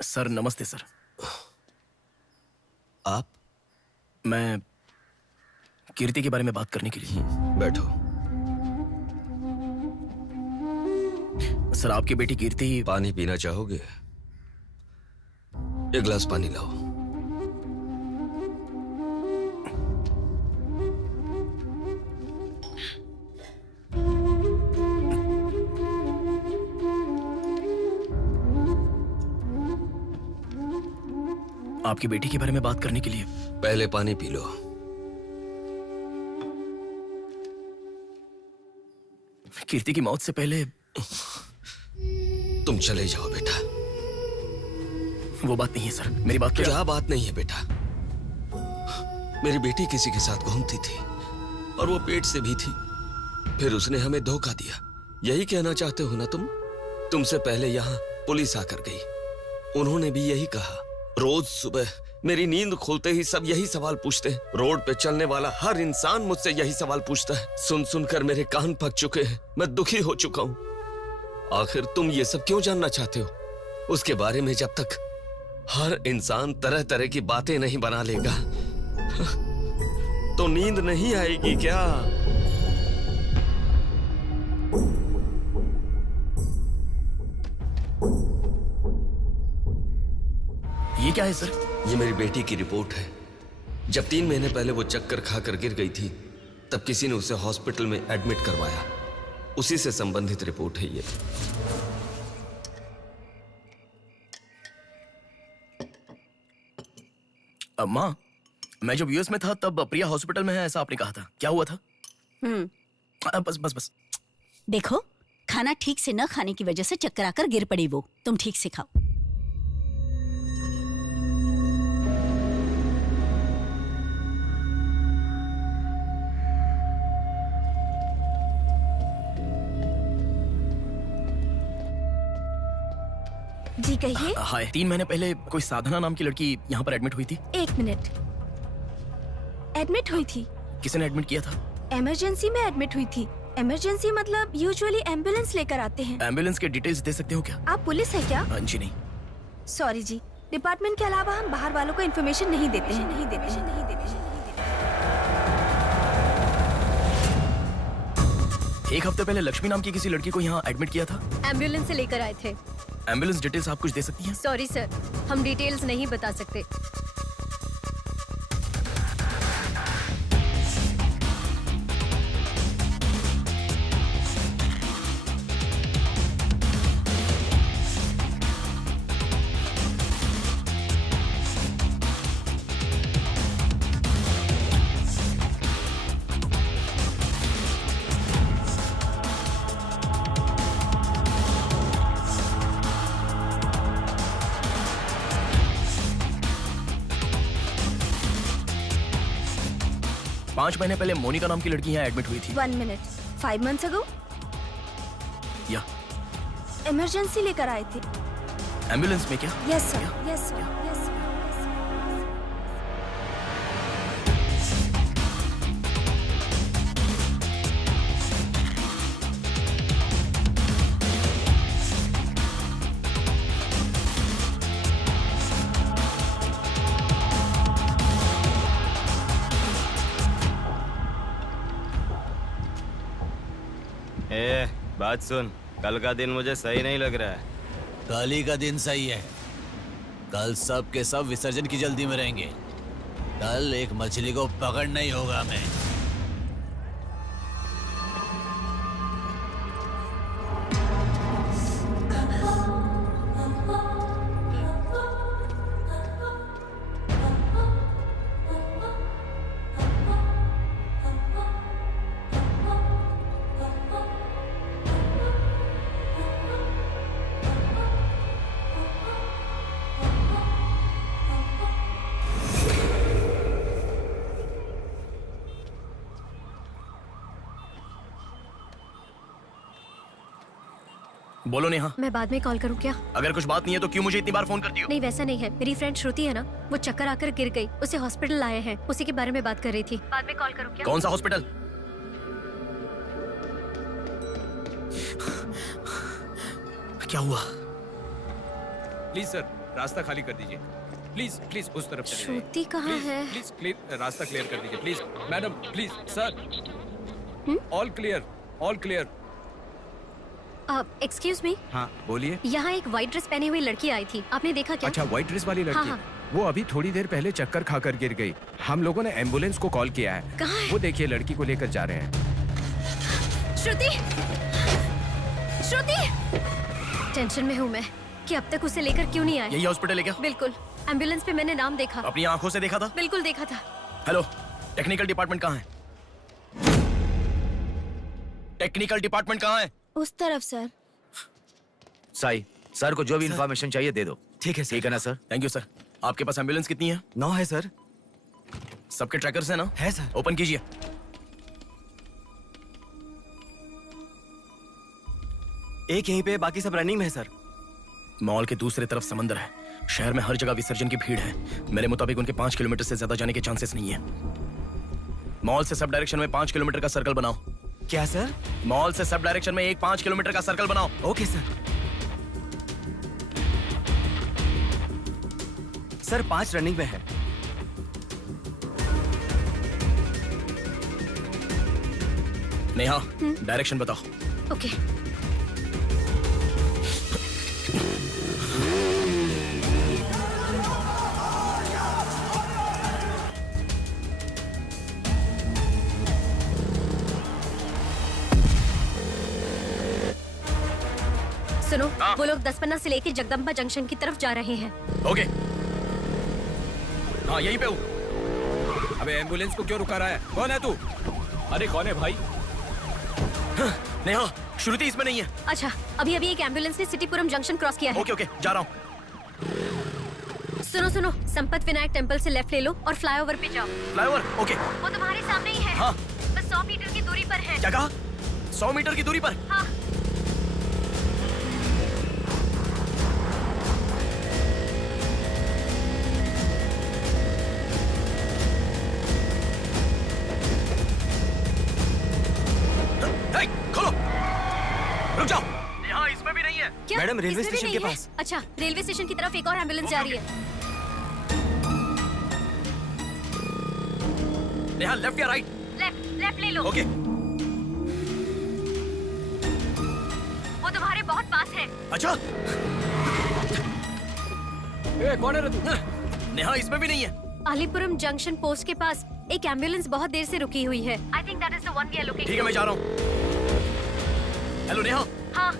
सर नमस्ते सर। आप? मैं कीर्ति के बारे में बात करने के लिए। बैठो। सर आपकी बेटी कीर्ति। पानी पीना चाहोगे? एक गिलास पानी लाओ। आपकी बेटी के बारे में बात करने के लिए। पहले पानी पी लो। कीर्ति की मौत से पहले। तुम चले जाओ बेटा। वो बात नहीं है सर, मेरी बात क्या बात नहीं है बेटा? मेरी बेटी किसी के साथ घूमती थी और वो पेट से भी थी, फिर उसने हमें धोखा दिया। यही कहना चाहते हो ना तुम? तुमसे पहले यहाँ पुलिस आकर गई, उन्होंने भी यही कहा। रोज सुबह मेरी नींद खोलते ही सब यही सवाल पूछते हैं। रोड पे चलने वाला हर इंसान मुझसे यही सवाल पूछता है। सुन सुनकर मेरे कान पक चुके हैं, मैं दुखी हो चुका हूँ। आखिर तुम ये सब क्यों जानना चाहते हो? उसके बारे में जब तक हर इंसान तरह तरह की बातें नहीं बना लेगा तो नींद नहीं आएगी क्या? ये क्या है सर? ये मेरी बेटी की रिपोर्ट है। जब 3 महीने पहले वो चक्कर खाकर गिर गई थी तब किसी ने उसे हॉस्पिटल में एडमिट करवाया। उसी से संबंधित रिपोर्ट है ये। माँ, मैं जब यूएस में था तब प्रिया हॉस्पिटल में है ऐसा आपने कहा था, क्या हुआ था? बस बस बस। देखो, खाना ठीक से न खाने की वजह से चक्कर आकर गिर पड़ी वो। तुम ठीक से खाओ। जी कहिए। हाय, 3 महीने पहले कोई साधना नाम की लड़की यहाँ पर एडमिट हुई थी। 1 मिनट। एडमिट हुई थी? किसने एडमिट किया था? इमरजेंसी में एडमिट हुई थी। इमरजेंसी मतलब यूजुअली एम्बुलेंस लेकर आते हैं। एम्बुलेंस के डिटेल्स दे सकते हो क्या? आप पुलिस है क्या? जी नहीं। सॉरी जी, डिपार्टमेंट के अलावा हम बाहर वालों को इन्फॉर्मेशन नहीं देते हैं। नहीं देते हैं, नहीं देते हैं। 1 हफ्ते पहले लक्ष्मी नाम की किसी लड़की को यहाँ एडमिट किया था। एम्बुलेंस से लेकर आए थे। एम्बुलेंस डिटेल्स आप कुछ दे सकती हैं? सॉरी सर, हम डिटेल्स नहीं बता सकते। पाँच महीने पहले मोनिका नाम की लड़की यहाँ एडमिट हुई थी। 1 मिनट। 5 months ago? या इमरजेंसी लेकर आए थे। एम्बुलेंस में क्या? Yes sir, yes sir, yes sir. बात सुन, कल का दिन मुझे सही नहीं लग रहा है। कल ही का दिन सही है। कल सब के सब विसर्जन की जल्दी में रहेंगे। कल एक मछली को पकड़ना ही होगा हमें। बोलो नेहा। मैं बाद में कॉल करूं क्या? अगर कुछ बात नहीं है तो क्यों मुझे इतनी बार फोन करती हो? नहीं, वैसा नहीं है। मेरी फ्रेंड श्रुति है ना, वो चक्कर आकर गिर गई। उसे हॉस्पिटल लाए हैं, उसी के बारे में बात कर रही थी। बाद में कॉल करूं क्या? कौन सा हॉस्पिटल? क्या हुआ? प्लीज सर, रास्ता खाली कर दीजिए। प्लीज प्लीज उस तरफ चले जाइए। श्रुति कहाँ है? प्लीज क्लियर, रास्ता क्लियर कर दीजिए please. Madam please sir, all clear, all clear. Excuse me. हाँ बोलिए। यहाँ एक व्हाइट ड्रेस पहनी हुई लड़की आई थी, आपने देखा क्या? अच्छा, व्हाइट ड्रेस वाली लड़की। हाँ, हाँ। वो अभी थोड़ी देर पहले चक्कर खाकर गिर गई। हम लोगों ने एम्बुलेंस को कॉल किया है। कहाँ है? वो देखिए, लड़की को लेकर जा रहे हैं। श्रुति, श्रुति! टेंशन में हूँ मैं कि अब तक उसे लेकर क्यों नहीं आए। यही हॉस्पिटल है क्या? बिल्कुल। एम्बुलेंस पे मैंने नाम देखा। अपनी आंखों से देखा था? बिल्कुल देखा था। हेलो, टेक्निकल डिपार्टमेंट कहाँ है? टेक्निकल डिपार्टमेंट कहाँ है? उस तरफ सर। साई, सर को जो भी इंफॉर्मेशन चाहिए दे दो। ठीक है सर। ठीक है ना सर? Thank you sir. आपके पास एम्बुलेंस कितनी है? 9 है सर। सबके ट्रैकर्स है ना? है सर। ओपन कीजिए। एक यहीं पे, बाकी सब रनिंग में है सर। मॉल के दूसरी तरफ समंदर है। शहर में हर जगह विसर्जन की भीड़ है। मेरे मुताबिक उनके 5 किलोमीटर से ज्यादा जाने के चांसेस नहीं है। मॉल से सब डायरेक्शन में 5 किलोमीटर का सर्कल बनाओ। क्या सर? मॉल से सब डायरेक्शन में एक 5 किलोमीटर का सर्कल बनाओ। Okay sir. सर 5 रनिंग में है। नेहा, डायरेक्शन बताओ। ओके। सुनो, वो लोग 10 से लेके जगदम्बा जंक्शन की तरफ जा रहे हैं। ओके। हाँ, यहीं पे हूँ। अबे एम्बुलेंस को क्यों रुका रहा है? कौन है तू? अरे कौन है भाई? नेहा, श्रुति इसमें नहीं है। अच्छा, अभी अभी एक एम्बुलेंस ने सिटीपुरम जंक्शन क्रॉस किया है। ओके ओके, जा रहा हूँ। सुनो सुनो, संपत विनायक टेम्पल से लेफ्ट ले लो और फ्लाईओवर पे जाओ। फ्लाईओवर? ओके। वो तुम्हारे सामने ही है। हाँ। बस 100 मीटर की दूरी पर है। क्या कहा? 100 मीटर की दूरी पर? हाँ। खोलो, रुक जाओ। यहाँ इसमें भी नहीं है। क्या? मैडम, रेलवे इसमें भी स्टेशन नहीं के है? पास। अच्छा, रेलवे स्टेशन की तरफ एक और एम्बुलेंस जा रही है। नेहा, लेफ्ट या राइट? लेफ्ट ले लो। ओके। वो तुम्हारे बहुत पास है। अच्छा। कौन है रे तू? नेहा, इसमें भी नहीं है। अलीपुरम जंक्शन पोस्ट के पास एक एम्बुलेंस बहुत देर से रुकी हुई है। I think that is the one we are looking ठीक है, मैं जा रहा हूँ। हेलो नेहा। हाँ।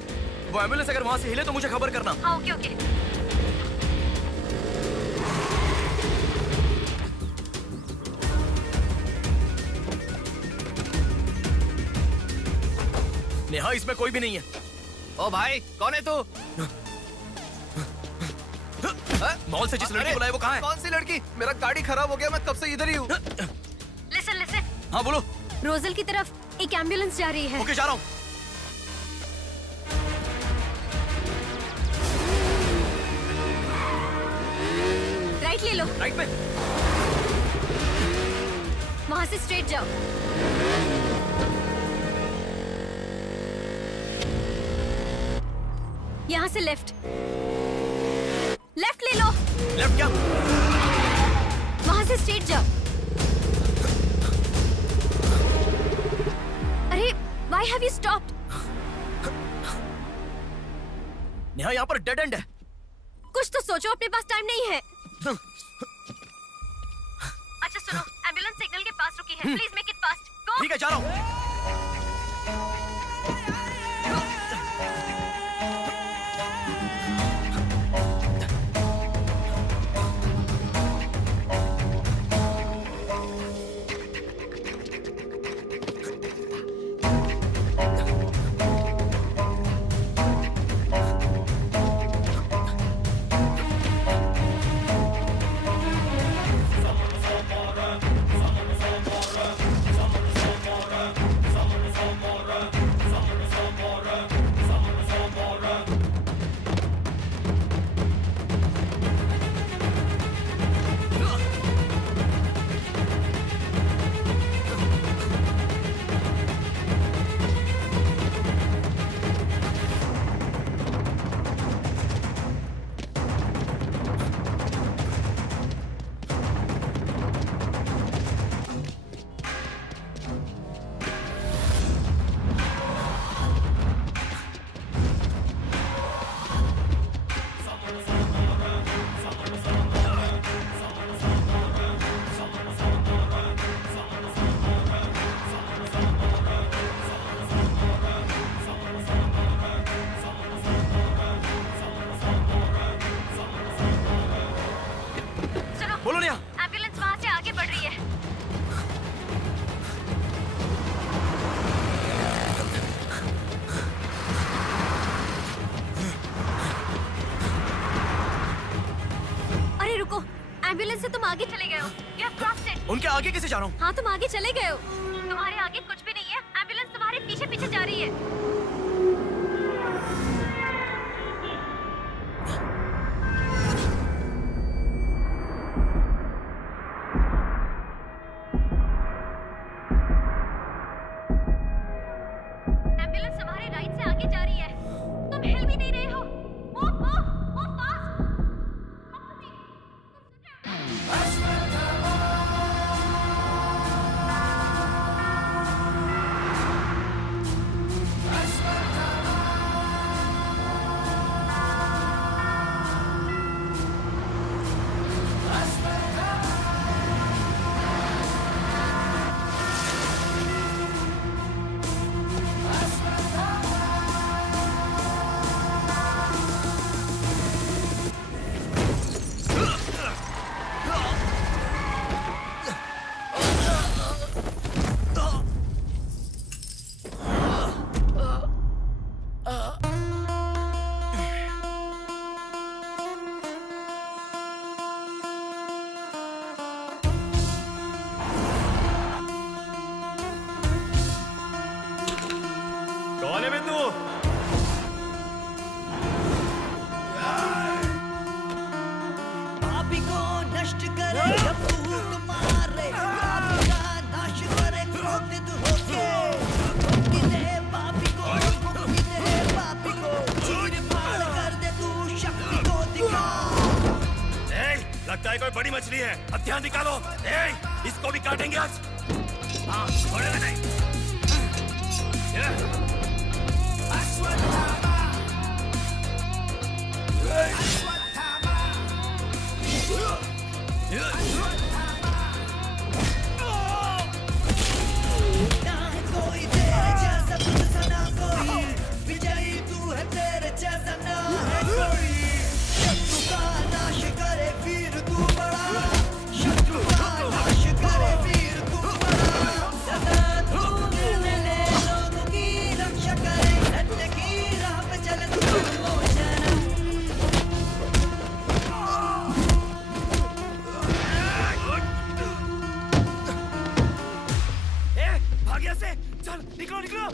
वो एम्बुलेंस अगर वहाँ से हिले तो मुझे खबर करना। हाँ, ओके ओके। नेहा, इसमें कोई भी नहीं है। ओ भाई, कौन है तू? मॉल से जिस लड़की को बुलाया वो कहाँ है? कौन सी लड़की? मेरा गाड़ी खराब हो गया, मैं तब से इधर ही हूँ। लिसन। हाँ बोलो। रोजल की तरफ एक एम्बुलेंस जा रही है। ओके, जा रहा हूँ। राइट ले लो। राइट में? वहाँ से स्ट्रेट जाओ। यहाँ से लेफ्ट ले लो। लेफ्ट क्या? वहाँ से स्ट्रेट जाओ। अरे, why have you stopped? Neha, यहाँ पर डेड एंड है। कुछ तो सोचो, अपने पास टाइम नहीं है। अच्छा सुनो, एम्बुलेंस सिग्नल के पास रुकी है। Please make it fast. Go. ठीक है, जा रहा हूँ। एम्बुलेंस से तुम आगे चले गए हो। You have crossed it. उनके आगे कैसे जा रहा हूँ? हाँ, तुम आगे चले गए हो। तुम्हारे आगे कुछ भी नहीं है। एम्बुलेंस तुम्हारे पीछे पीछे जा रही है। पापी को नष्ट करे जब फूट मारे पापी का नाश करे क्रोधित होके मुक्ति दे पापी को चीर फाड़ कर दे तू शक्ति को दिखा। लगता है कोई बड़ी मछली है, अब ध्यान निकालो। इसको भी काटेंगे आज। हाँ, छोड़ेगा नहीं। ना है कोई तेरे जैसा तुझसा ना कोई विजयी तू है तेरे जैसा ना है कोई शत्रु का नाश करे वीर तू बड़ा शत्रु का नाश करे वीर तू बड़ा सदा तू निर्णय ले लोगों की रक्षा करे सत्य की राह पे चले तू निर्मोचन। भाग्य से चल, निकलो निकलो।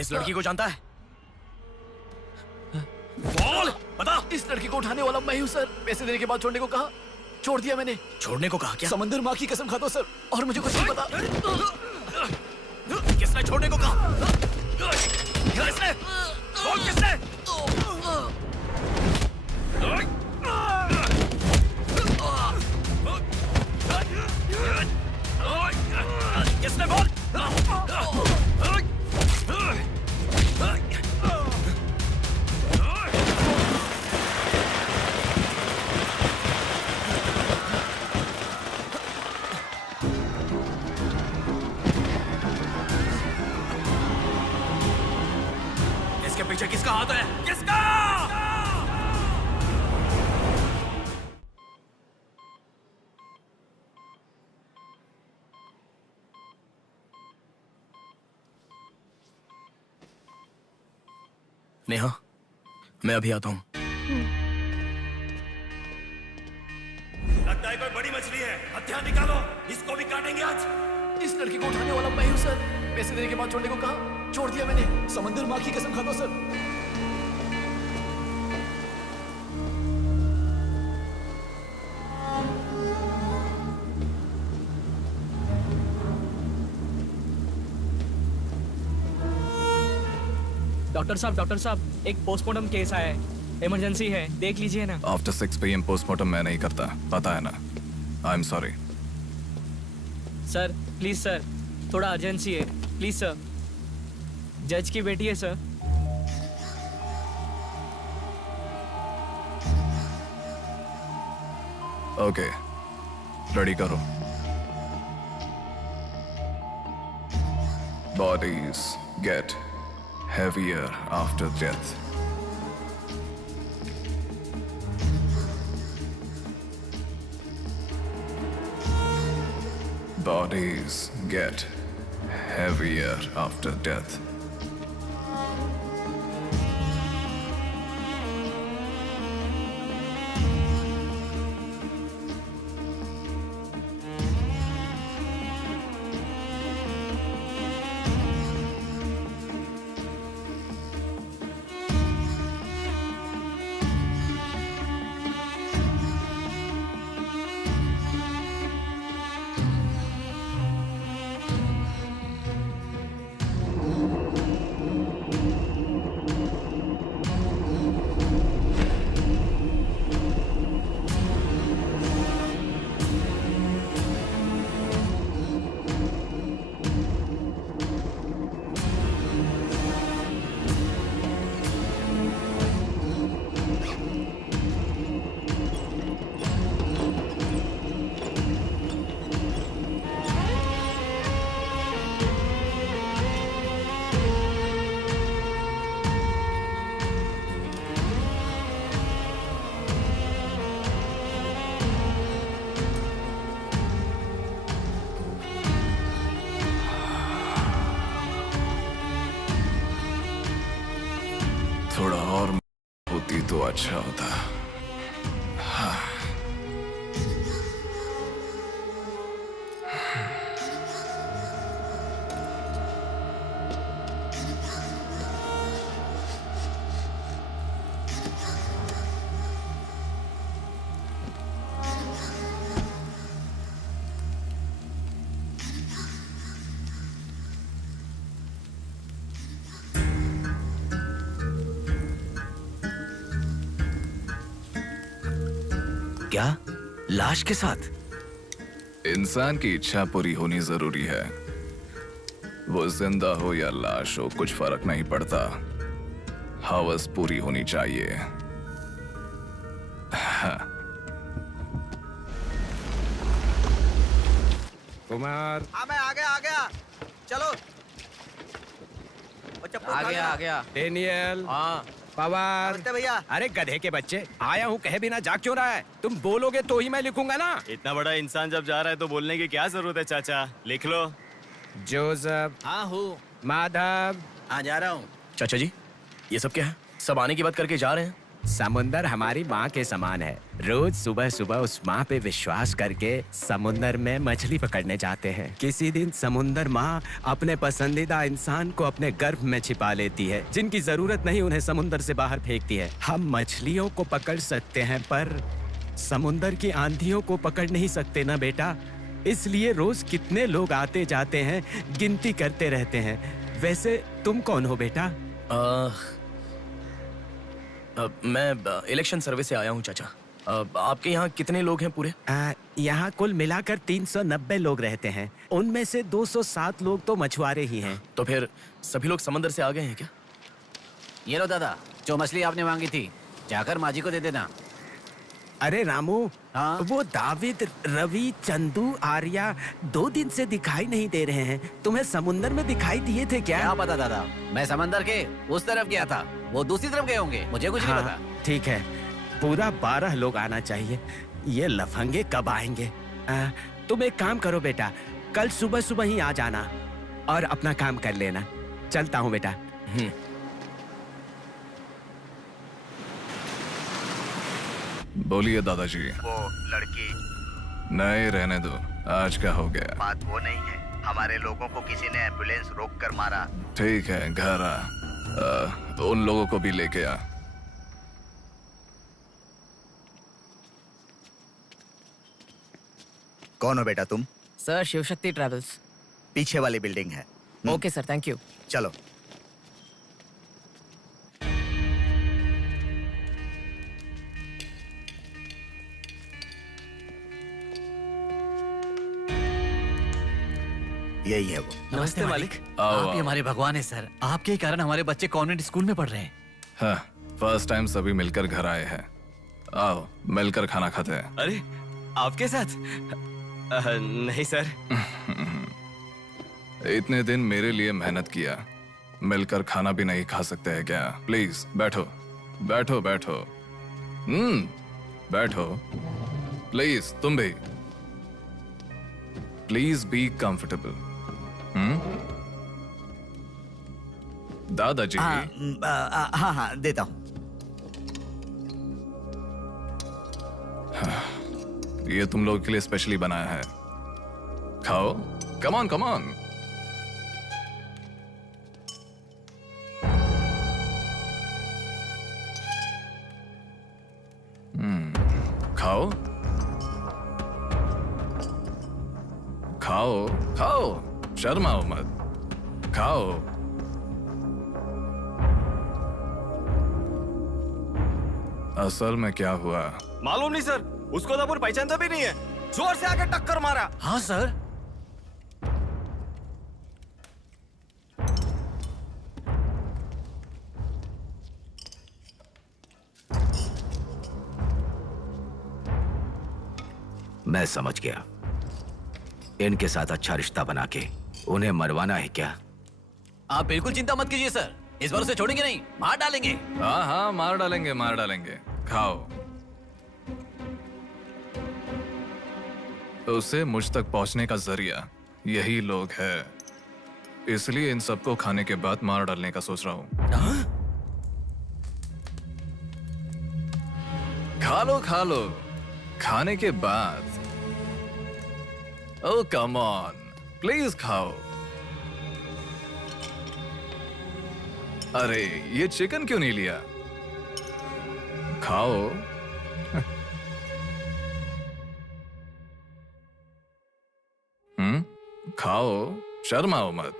इस लड़की को जानता है? बोल, बता। इस लड़की को उठाने वाला मैं हूँ सर। पैसे देने के बाद छोड़ने को कहा, छोड़ दिया मैंने। छोड़ने को कहा क्या? समंदर माँ की कसम खाता हूँ सर, और मुझे कुछ नहीं पता। किसने छोड़ने को कहा? किसने? बोल किसने? किसने? बोल। इसके पीछे किसका हाथ है? किसका? नेहा, मैं अभी आता हूं। लगता है कोई बड़ी मछली है, हथियार निकालो, इसको भी काटेंगे आज। इस लड़की को उठाने वाला मैं हूँ सर। पैसे देने के बाद छोड़ने को कहा, छोड़ दिया मैंने। समंदर माँ की कसम खाता हूँ सर। डॉक्टर साहब, एक पोस्टमार्टम केस आया है, इमरजेंसी है, देख लीजिए ना। आफ्टर 6 PM पोस्टमार्टम मैं नहीं करता, पता है ना। I am sorry sir, please sir, थोड़ा अर्जेंसी है, प्लीज सर। जज की बेटी है सर। ओके, रेडी करो। Bodies get heavier after death. Bodies get heavier after death. तो अच्छा होता। हाँ। क्या? लाश के साथ? इंसान की इच्छा पूरी होनी जरूरी है। वो जिंदा हो या लाश हो, कुछ फर्क नहीं पड़ता। हवस पूरी होनी चाहिए। हाँ। कुमार हाँ मैं आ गया चलो। आ गया। डेनियल। हाँ पवार। नमस्ते भैया। अरे गधे के बच्चे, आया हूँ कहे बिना जा क्यों रहा है? तुम बोलोगे तो ही मैं लिखूंगा ना। इतना बड़ा इंसान जब जा रहा है तो बोलने की क्या जरूरत है चाचा? लिख लो। जोसेफ। हाँ हूँ। माधव। हाँ जा रहा हूँ। चाचा जी, ये सब क्या है? सब आने की बात करके जा रहे हैं। समुंदर हमारी माँ के समान है। रोज सुबह सुबह उस माँ पे विश्वास करके समुंदर में मछली पकड़ने जाते हैं। किसी दिन समुंदर माँ अपने पसंदीदा इंसान को अपने गर्भ में छिपा लेती है। जिनकी जरूरत नहीं उन्हें समुंदर से बाहर फेंकती है। हम मछलियों को पकड़ सकते हैं पर समुंदर की आंधियों को पकड़ नहीं सकते ना बेटा। इसलिए रोज कितने लोग आते जाते हैं, गिनती करते रहते हैं। वैसे तुम कौन हो बेटा? मैं इलेक्शन सर्वे से आया हूँ चाचा। आपके यहाँ कितने लोग हैं पूरे? यहाँ कुल मिलाकर 390 लोग रहते हैं। उनमें से 207 लोग तो मछुआरे ही हैं। तो फिर सभी लोग समंदर से आ गए हैं क्या? ये लो दादा, जो मछली आपने मांगी थी, जाकर माँ जी को दे देना। अरे रामू, हाँ? वो दाविद, रवि, चंदू, आर्या 2 दिन से दिखाई नहीं दे रहे हैं। तुम्हें समुंदर में दिखाई दिए थे क्या? क्या पता दादा, मैं समंदर के उस तरफ गया था, वो दूसरी तरफ गए होंगे, मुझे कुछ नहीं हाँ, पता। ठीक है, पूरा 12 लोग आना चाहिए। ये लफंगे कब आएंगे? तुम एक काम करो बेटा, कल सुबह सुबह ही आ जाना और अपना काम कर लेना। चलता हूँ बेटा। बोलिए दादाजी। वो लड़की नहीं, रहने दो। आज का हो गया। बात वो नहीं है, हमारे लोगों को किसी ने एम्बुलेंस रोक कर मारा। ठीक है, घर आ। उन लोगों को भी लेके आ। कौन हो बेटा तुम? Sir Shivshakti travels. पीछे वाली बिल्डिंग है। Okay sir, thank you. चलो। यही है वो। नमस्ते मालिक। आओ, आप ही आओ। हमारे भगवान है सर, आपके ही कारण हमारे बच्चे कॉन्वेंट स्कूल में पढ़ रहे हैं। हाँ, फर्स्ट टाइम सभी मिलकर घर आए हैं। आओ, मिलकर खाना खाते हैं। अरे आपके साथ? नहीं सर। इतने दिन मेरे लिए मेहनत किया, मिलकर खाना भी नहीं खा सकते हैं क्या? प्लीज बैठो, बैठो, बैठो। बैठो। प्लीज तुम भी। Please be comfortable. दादाजी। हाँ देता हूँ। ये तुम लोगों के लिए स्पेशली बनाया है, खाओ। Come on, come on. खाओ, खाओ, खाओ, शर्माओ मत, खाओ। असल में क्या हुआ मालूम नहीं सर, उसको तो अपन पहचानता भी नहीं है। जोर से आके टक्कर मारा। हाँ सर। मैं समझ गया। इनके साथ अच्छा रिश्ता बना के उन्हें मरवाना है क्या? आप बिल्कुल चिंता मत कीजिए सर, इस बार उसे छोड़ेंगे नहीं, मार डालेंगे। हाँ हाँ, मार डालेंगे, मार डालेंगे। खाओ। उसे मुझ तक पहुंचने का जरिया यही लोग है, इसलिए इन सबको खाने के बाद मार डालने का सोच रहा हूं। खा लो खाने के बाद। ओ कम ऑन, प्लीज खाओ। अरे ये चिकन क्यों नहीं लिया? खाओ। खाओ, शर्माओ मत।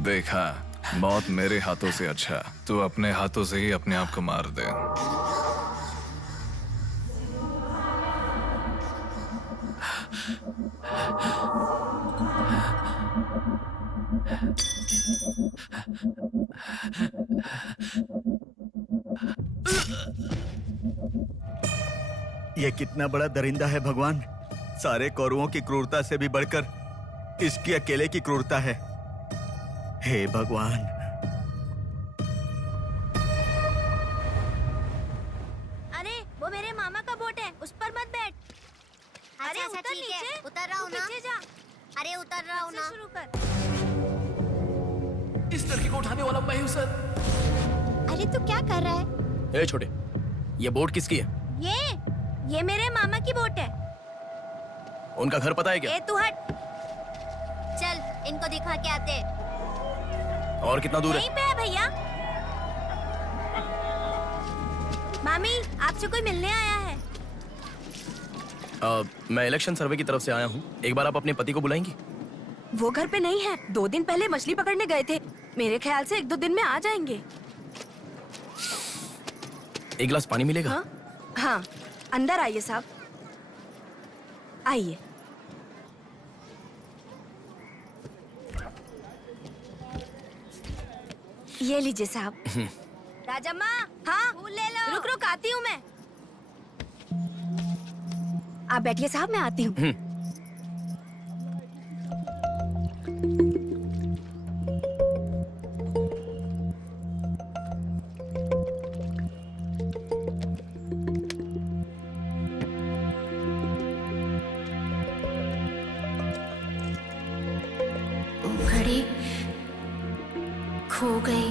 देखा, मौत मेरे हाथों से अच्छा तू अपने हाथों से ही अपने आप को मार दे। ये कितना बड़ा दरिंदा है भगवान। सारे कौरवों की क्रूरता से भी बढ़कर इसकी अकेले की क्रूरता है। हे भगवान। अरे वो मेरे मामा का बोट है, उस पर मत बैठ। अरे उतर नीचे, उतर रहा हूँ ना। जा। अरे उतर रहा हूँ ना। शुरू कर। इस लड़की को उठाने वाला मैं हूँ सर। अरे तू क्या कर रहा है? ए छोटे, ये बोट किसकी है? ये मेरे मामा की बोट है। उनका घर पता है क्या? ए तू हट। चल इनको दिखा के आते। और कितना दूर है? यहीं पे है भैया। मामी आपसे कोई मिलने आया है। मैं इलेक्शन सर्वे की तरफ से आया हूँ। एक बार आप अपने पति को बुलाएंगी? वो घर पे नहीं है, 2 दिन पहले मछली पकड़ने गए थे। मेरे ख्याल से 1-2 दिन में आ जाएंगे। एक गिलास पानी मिलेगा? हाँ, अंदर आइए साहब, आइए। ये लीजिए साहब। राजम्मा, हाँ फूल ले लो। रुक रुक आती हूँ मैं। आप बैठिए साहब, मैं आती हूँ। घड़ी खो गई।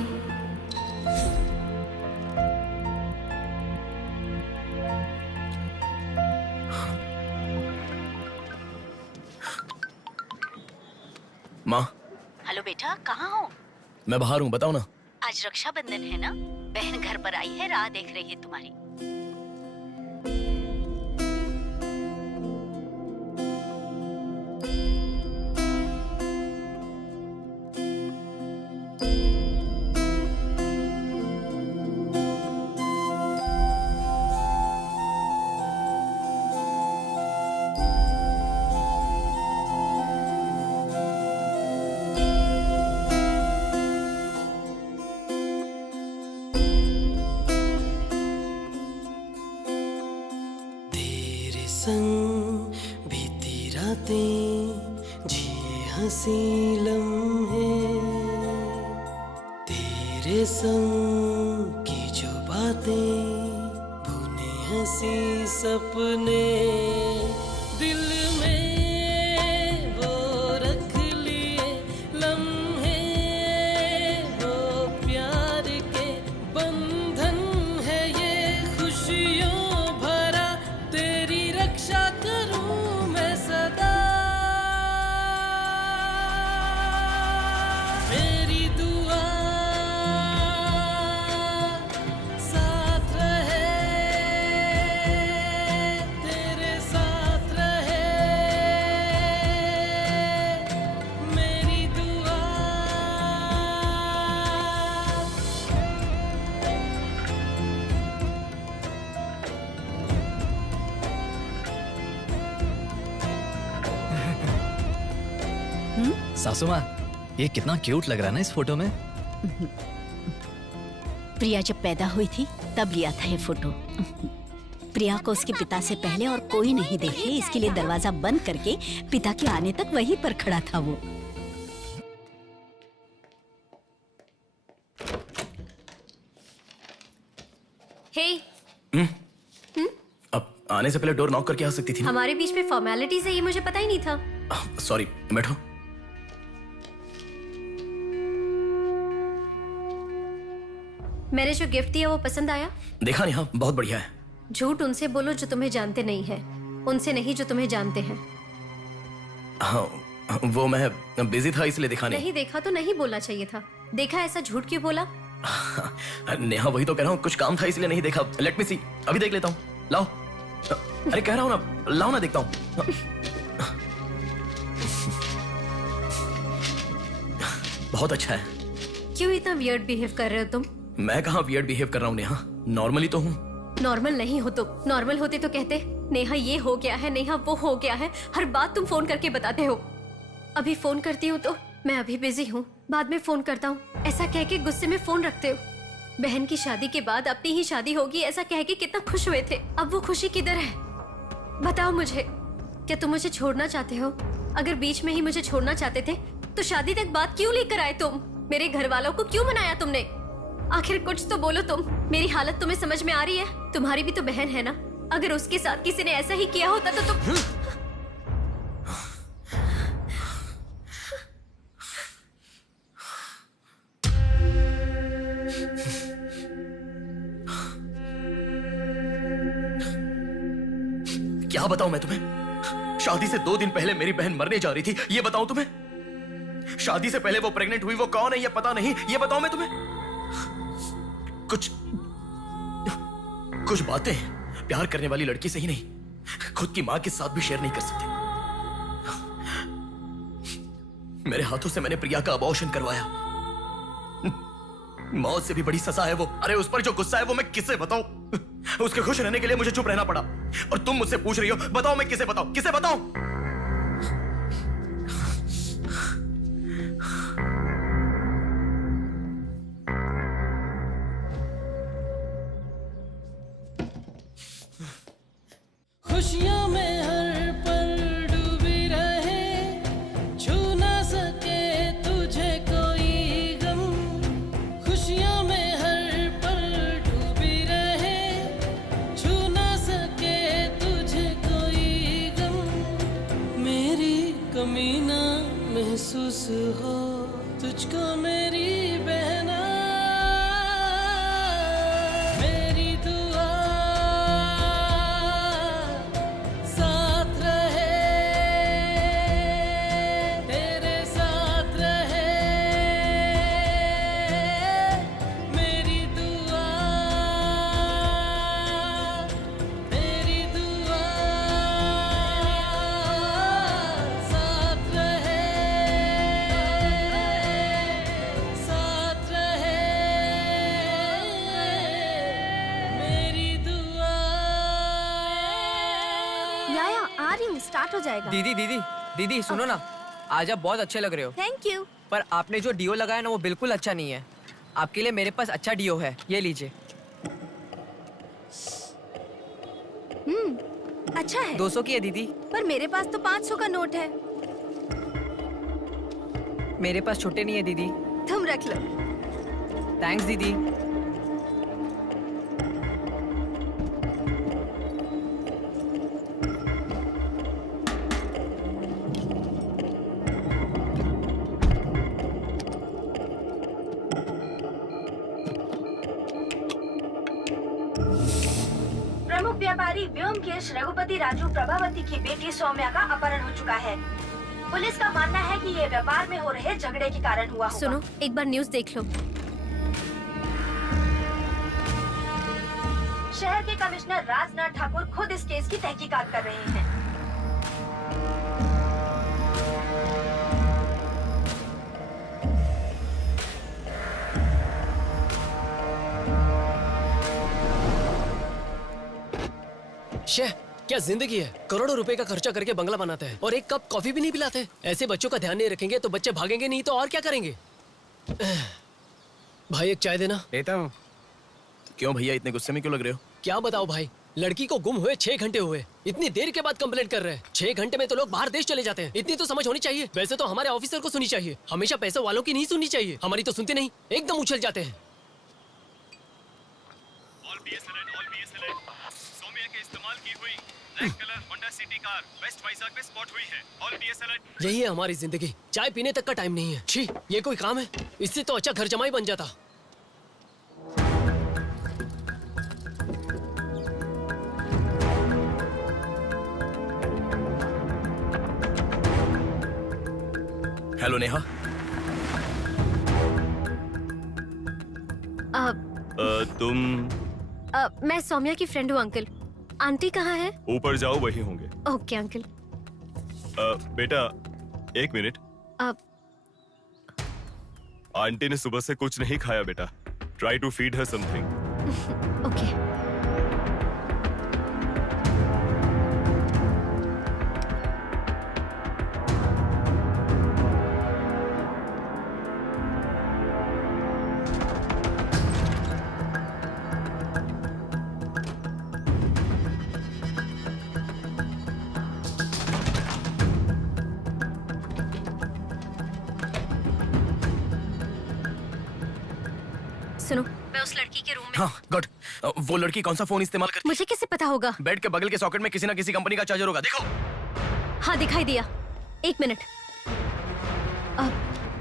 माँ। हेलो बेटा, कहाँ हो? मैं बाहर हूँ, बताओ ना। आज रक्षाबंधन है ना, बहन घर पर आई है, राह देख रही है तुम्हारी। संग बीती रातें जिए हंसी लम्हे, तेरे संग की जो बातें बुने हंसी सपने, दिल में वो रख लिए लम्हे, वो प्यार के बंधन है ये खुशियों भरा, तेरी रक्षा करूं मैं सदा, मेरी दुआ साथ रहे, तेरे साथ रहे, मेरी दुआ। सासू माँ, ये कितना क्यूट लग रहा है ना इस फोटो में। प्रिया जब पैदा हुई थी तब लिया था ये फोटो। प्रिया को उसके पिता से पहले और कोई नहीं देखे, इसके लिए दरवाजा बंद करके पिता के आने तक वहीं पर खड़ा था वो। हे, अब आने से पहले डोर नॉक करके आ सकती थी ना। हमारे बीच में फॉर्मेलिटीज है, ये मुझे पता ही नहीं था। सॉरी, बैठो। मैंने जो गिफ्ट दिया वो पसंद आया? देखा नहीं, हाँ बहुत बढ़िया है। झूठ उनसे बोलो जो तुम्हें जानते नहीं है, उनसे नहीं जो तुम्हें जानते हैं। हाँ, वो मैं बिजी था इसलिए देखा नहीं। नहीं देखा तो नहीं बोलना चाहिए था। देखा, ऐसा झूठ क्यों बोला? नेहा, वही तो कह रहा हूँ, कुछ काम था इसलिए नहीं देखा। लेट मी सी, अभी देख लेता हूँ। लाओ। अरे कह रहा हूँ ना, लाओ ना, देखता हूँ। बहुत अच्छा है। क्यों इतना वियर्ड बिहेव कर रहे हो तुम? मैं कहाँ वियर्ड बिहेव कर रहा हूँ नेहा, नॉर्मली तो हूँ। नॉर्मल नहीं हो तुम। नॉर्मल होते तो कहते नेहा ये हो गया है, नेहा वो हो गया है। हर बात तुम फोन करके बताते हो। अभी फोन करती हूँ तो मैं अभी बिजी हूँ, बाद में फोन करता हूँ, ऐसा कह के गुस्से में फोन रखते हो। बहन की शादी के बाद अपनी ही शादी होगी ऐसा कह के कितना खुश हुए थे, अब वो खुशी किधर है? बताओ मुझे, क्या तुम मुझे छोड़ना चाहते हो? अगर बीच में ही मुझे छोड़ना चाहते थे तो शादी तक बात क्यों लेकर आए तुम? मेरे घर वालों को क्यों मनाया तुमने? आखिर कुछ तो बोलो तुम। मेरी हालत तुम्हें समझ में आ रही है? तुम्हारी भी तो बहन है ना, अगर उसके साथ किसी ने ऐसा ही किया होता तो तुम। क्या बताऊं मैं तुम्हें? शादी से 2 दिन पहले मेरी बहन मरने जा रही थी, ये बताऊं तुम्हें? शादी से पहले वो प्रेग्नेंट हुई, वो कौन है ये पता नहीं, ये बताऊं मैं तुम्हें? कुछ बातें प्यार करने वाली लड़की से ही नहीं, खुद की मां के साथ भी शेयर नहीं कर सकते। मेरे हाथों से मैंने प्रिया का अबॉर्शन करवाया। मौत से भी बड़ी सजा है वो। अरे उस पर जो गुस्सा है वो मैं किसे बताऊं? उसके खुश रहने के लिए मुझे चुप रहना पड़ा, और तुम मुझसे पूछ रही हो बताओ मैं किसे बताऊं, किसे बताऊं? खुशियों में हर पल डूबी रहे, छू ना सके तुझे कोई गम। खुशियों में हर पल डूबी रहे, छू ना सके तुझे कोई गम। मेरी कमी ना महसूस हो तुझको मेरी बहना, मेरी दुआ साथ रहे, तेरे साथ रहे, मेरी दुआ, मेरी दुआ साथ रहे, साथ रहे, मेरी दुआ। याया आ रही हूँ, स्टार्ट हो जाएगा। दीदी दीदी दीदी सुनो ना, आज आप बहुत अच्छे लग रहे हो। Thank you. पर आपने जो डियो लगाया ना वो बिल्कुल अच्छा नहीं है। आपके लिए मेरे पास अच्छा डियो है, ये लीजिए। अच्छा है। 200 की है दीदी। पर मेरे पास तो 500 का नोट है। मेरे पास छोटे नहीं है दीदी। तुम रख लो। थैंक्स दीदी। प्रमुख व्यापारी व्योमकेश रघुपति राजू प्रभावती की बेटी सौम्या का अपहरण हो चुका है। पुलिस का मानना है कि ये व्यापार में हो रहे झगड़े के कारण हुआ होगा। सुनो, एक बार न्यूज़ देख लो। शहर के कमिश्नर राजनाथ ठाकुर खुद इस केस की तहकीकात कर रहे हैं। शेह, क्या जिंदगी है। करोड़ों रुपए का खर्चा करके बंगला बनाते हैं और एक कप कॉफी भी नहीं पिलाते। ऐसे बच्चों का ध्यान नहीं रखेंगे तो बच्चे भागेंगे नहीं तो और क्या करेंगे। भाई एक चाय देना। देता हूँ। क्यों भैया इतने गुस्से में क्यों लग रहे हो? क्या बताओ भाई, लड़की को गुम हुए 6 घंटे हुए, इतनी देर के बाद कंप्लेंट कर रहे हैं। 6 घंटे में तो लोग बाहर देश चले जाते हैं। इतनी तो समझ होनी चाहिए। वैसे तो हमारे ऑफिसर को सुनी चाहिए, हमेशा पैसे वालों की नहीं सुननी चाहिए। हमारी तो सुनते नहीं, एकदम उछल जाते हैं। यही है हमारी जिंदगी। चाय पीने तक का टाइम नहीं है। छी, ये कोई काम है? इससे तो अच्छा घर जमाई बन जाता। हेलो नेहा। तुम मैं सौम्या की फ्रेंड हूँ अंकल। आंटी कहाँ है? ऊपर जाओ, वही होंगे। Okay uncle. बेटा 1 मिनट। अब आंटी ने सुबह से कुछ नहीं खाया बेटा। Try to feed her something. Okay. सुनो, मैं उस लड़की के रूम में। हाँ गुड। वो लड़की कौन सा फोन इस्तेमाल करती है? मुझे कैसे पता होगा? बेड के बगल के सॉकेट में किसी ना किसी कंपनी का चार्जर होगा, देखो। हाँ दिखाई दिया। 1 मिनट।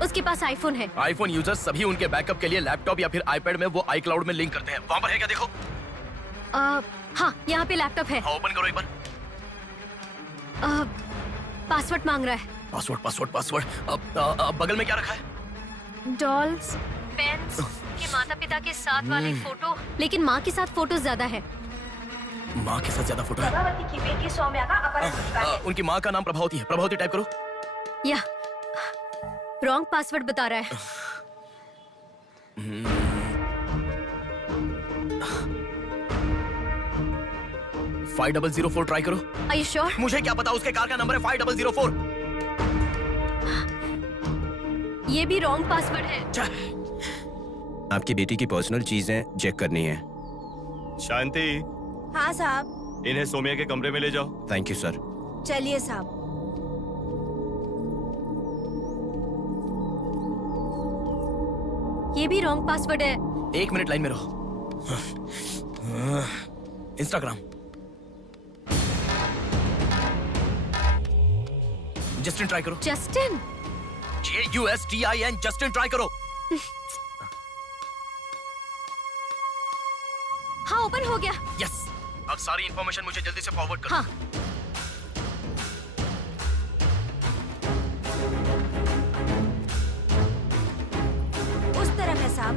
उसके पास आईफोन है। आईफोन यूजर्स सभी उनके बैकअप के लिए लैपटॉप या फिर आईपैड में वो iCloud में लिंक करते हैं। वहाँ पर है क्या, देखो। हाँ, यहाँ पे लैपटॉप है। हाँ, ओपन करो एक बार। पासवर्ड मांग रहा है। पासवर्ड। अब बगल में क्या रखा है? डॉल्स, पेन्स, के माता पिता के साथ वाले फोटो, लेकिन माँ के साथ फोटो ज्यादा है। माँ के साथ ज्यादा फोटो है? प्रभावती की बेटी सौम्या का अपहरण हो चुका है। उनकी माँ का नाम प्रभावती है। प्रभावती टाइप करो। या रॉन्ग पासवर्ड बता रहा है। 5004 ट्राई करो। Are you sure? मुझे क्या पता, उसके कार का नंबर है 5004। ये भी रॉन्ग पासवर्ड है। आपकी बेटी की पर्सनल चीजें चेक करनी है। शांति, हाँ साहब। इन्हें सोमिया के कमरे में ले जाओ। Thank you sir. चलिए साहब। ये भी रॉन्ग पासवर्ड है। 1 मिनट लाइन में रहो। इंस्टाग्राम। जस्टिन ट्राई करो। जस्टिन? JUSTIN, जस्टिन ट्राई करो। हाँ, ओपन हो गया। यस। अब सारी इंफॉर्मेशन मुझे जल्दी से फॉरवर्ड करो। हाँ। उस तरफ है साहब।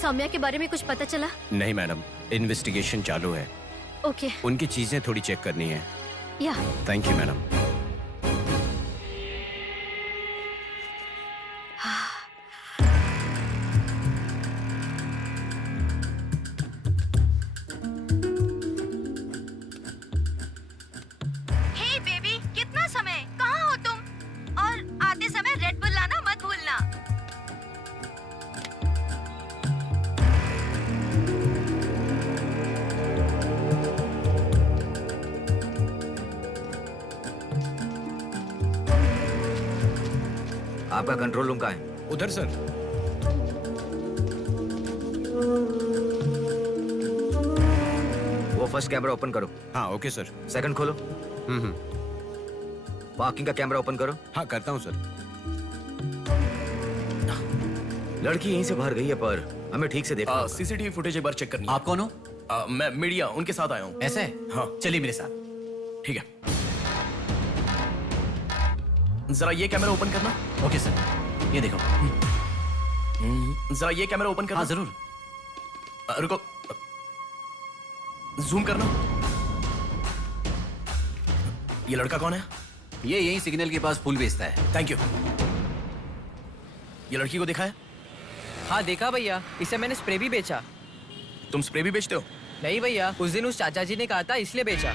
सौम्या के बारे में कुछ पता चला? नहीं मैडम, इन्वेस्टिगेशन चालू है। ओके। उनकी चीजें थोड़ी चेक करनी है। या थैंक यू मैडम। आपका कंट्रोल रूम कहाँ है? उधर सर। वो फर्स्ट कैमरा ओपन करो। हाँ ओके सर। सेकंड खोलो। पार्किंग का कैमरा ओपन करो। हाँ करता हूँ सर। लड़की यहीं से बाहर गई है पर हमें ठीक से देखना होगा। सीसीटीवी फुटेज एक बार चेक करनी है। आप कौन हो? मैं मीडिया उनके साथ आया हूँ। ऐसे? हाँ चलिए मेरे साथ। ठीक है। जरा ये कैमरा ओपन करना। ओके सर, ये देखो। जरा ये कैमरा ओपन करना। हाँ जरूर। रुको, जूम करना। ये लड़का कौन है? ये यही सिग्नल के पास फूल बेचता है। Thank you. ये लड़की को देखा है? हाँ देखा भैया, इसे मैंने स्प्रे भी बेचा। तुम स्प्रे भी बेचते हो? नहीं भैया, उस दिन उस चाचा जी ने कहा था इसलिए बेचा।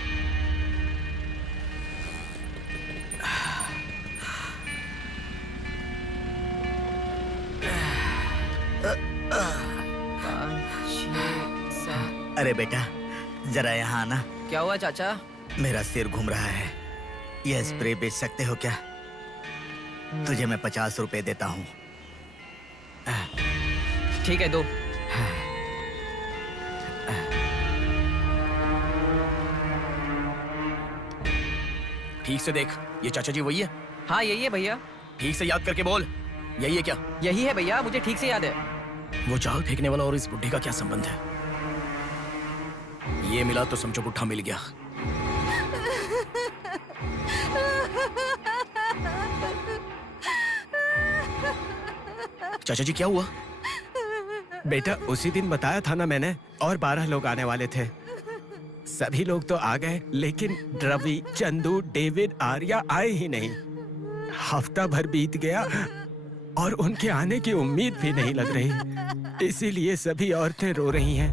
अरे बेटा जरा यहाँ आना। क्या हुआ चाचा? मेरा सिर घूम रहा है। यह स्प्रे बेच सकते हो क्या? तुझे मैं 50 रुपए देता हूँ। ठीक है, दो। ठीक से देख, ये चाचा जी वही है? हाँ यही है भैया। ठीक से याद करके बोल, यही है क्या? यही है भैया, मुझे ठीक से याद है। वो जाल फेंकने वाला और इस बुड्ढे का क्या संबंध है? ये मिला तो समझो पुट्ठा मिल गया। चाचा जी क्या हुआ? बेटा उसी दिन बताया था ना मैंने, और 12 लोग आने वाले थे। सभी लोग तो आ गए लेकिन रवि, चंदू, डेविड, आर्या आए ही नहीं। हफ्ता भर बीत गया और उनके आने की उम्मीद भी नहीं लग रही। इसीलिए सभी औरतें रो रही हैं।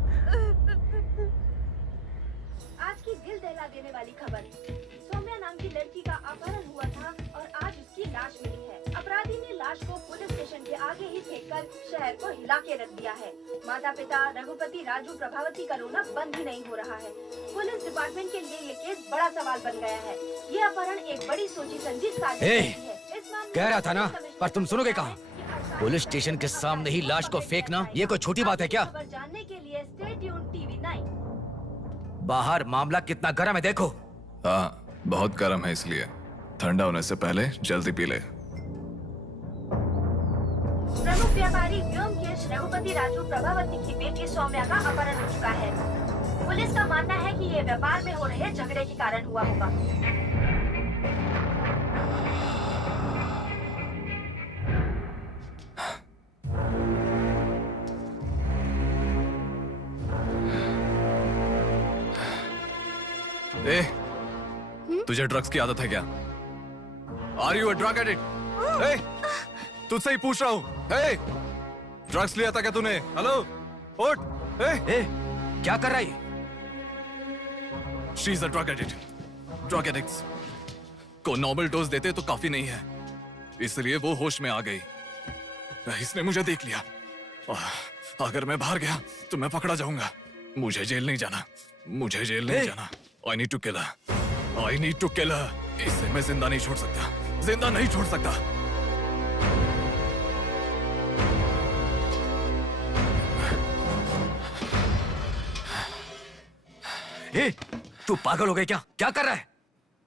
आज की दिल दहला देने वाली खबर। सौम्या नाम की लड़की का अपहरण हुआ था और आज उसकी लाश मिली है। अपराधी ने लाश को पुलिस स्टेशन के आगे ही फेंककर शहर को हिला के रख दिया है। माता पिता रघुपति, राजू, प्रभावती का रोना बंद ही नहीं हो रहा है। पुलिस डिपार्टमेंट के लिए ये केस बड़ा सवाल बन गया है। ये अपहरण एक बड़ी सोची समझी साजिश है। कह रहा था ना, पर तुम सुनोगे कहाँ? पुलिस स्टेशन के सामने ही लाश को फेंकना ये कोई छोटी बात है क्या? खबर जानने के लिए स्टे ट्यून टीवी 9। बाहर मामला कितना गर्म है देखो। हाँ बहुत गर्म है, इसलिए ठंडा होने से पहले जल्दी पी ले। प्रमुख व्यापारी व्योमकेश रघुपति राजू प्रभावती की बेटी सौम्या का अपहरण हो चुका है। पुलिस का मानना है कि ये व्यापार में हो रहे झगड़े के कारण हुआ होगा। ए, तुझे ड्रग्स की आदत है क्या? Are you a drug addict? तुझसे ही पूछ रहा हूँ। ड्रग्स लिया था क्या तूने? हेलो, उठ। क्या कर रहा है? She is a drug addict. Drug addicts को नॉर्मल डोज देते तो काफी नहीं है, इसलिए वो होश में आ गई। इसने मुझे देख लिया। अगर मैं बाहर गया तो मैं पकड़ा जाऊंगा। मुझे जेल नहीं जाना, मुझे जेल नहीं जाना। I need to kill her. I need to kill her. इसे मैं जिंदा नहीं छोड़ सकता, जिंदा नहीं छोड़ सकता। तू पागल हो गया क्या? क्या कर रहा है?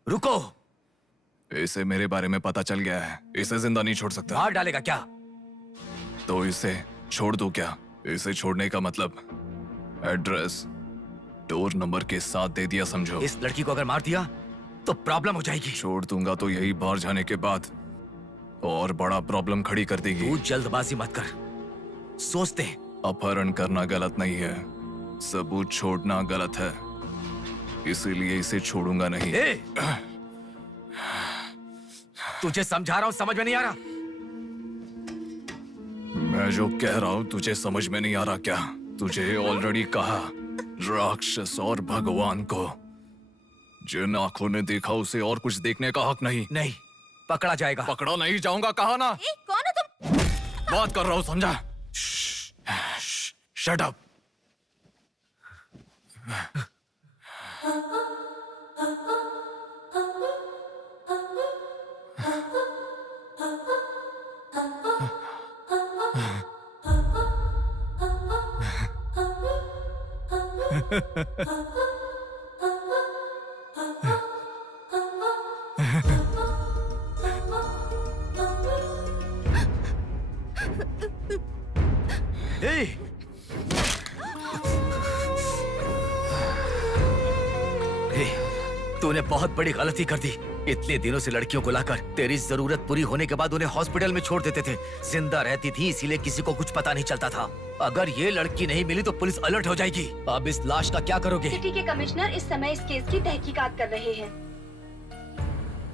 रुको। इसे मेरे बारे में पता चल गया है, इसे जिंदा नहीं छोड़ सकता। मार डालेगा क्या? तो इसे छोड़ दूं क्या? इसे छोड़ने का मतलब एड्रेस, डोर नंबर के साथ दे दिया, समझो। इस लड़की को अगर मार दिया तो प्रॉब्लम हो जाएगी। छोड़ दूंगा तो यही बाहर जाने के बाद और बड़ा प्रॉब्लम खड़ी कर देगी। तू जल्दबाजी मत कर, सोचते हैं। अपहरण करना गलत नहीं है, सबूत छोड़ना गलत है, इसीलिए इसे छोड़ूंगा नहीं। तुझे समझा रहा हूं, समझ में नहीं आ रहा? मैं जो कह रहा हूं तुझे समझ में नहीं आ रहा क्या? तुझे ऑलरेडी कहा, राक्षस और भगवान को जिन आंखों ने देखा उसे और कुछ देखने का हक नहीं। नहीं, पकड़ा जाएगा। पकड़ा नहीं जाऊंगा, कहा ना। कौन हो तुम? बात कर रहा हूं, समझा? Shut up. ए! तूने बहुत बड़ी गलती कर दी। इतने दिनों से लड़कियों को लाकर तेरी जरूरत पूरी होने के बाद उन्हें हॉस्पिटल में छोड़ देते थे। जिंदा रहती थी इसीलिए किसी को कुछ पता नहीं चलता था। अगर ये लड़की नहीं मिली तो पुलिस अलर्ट हो जाएगी। अब इस लाश का क्या करोगे? सिटी के कमिश्नर इस समय इस केस की तहकीकात कर रहे हैं।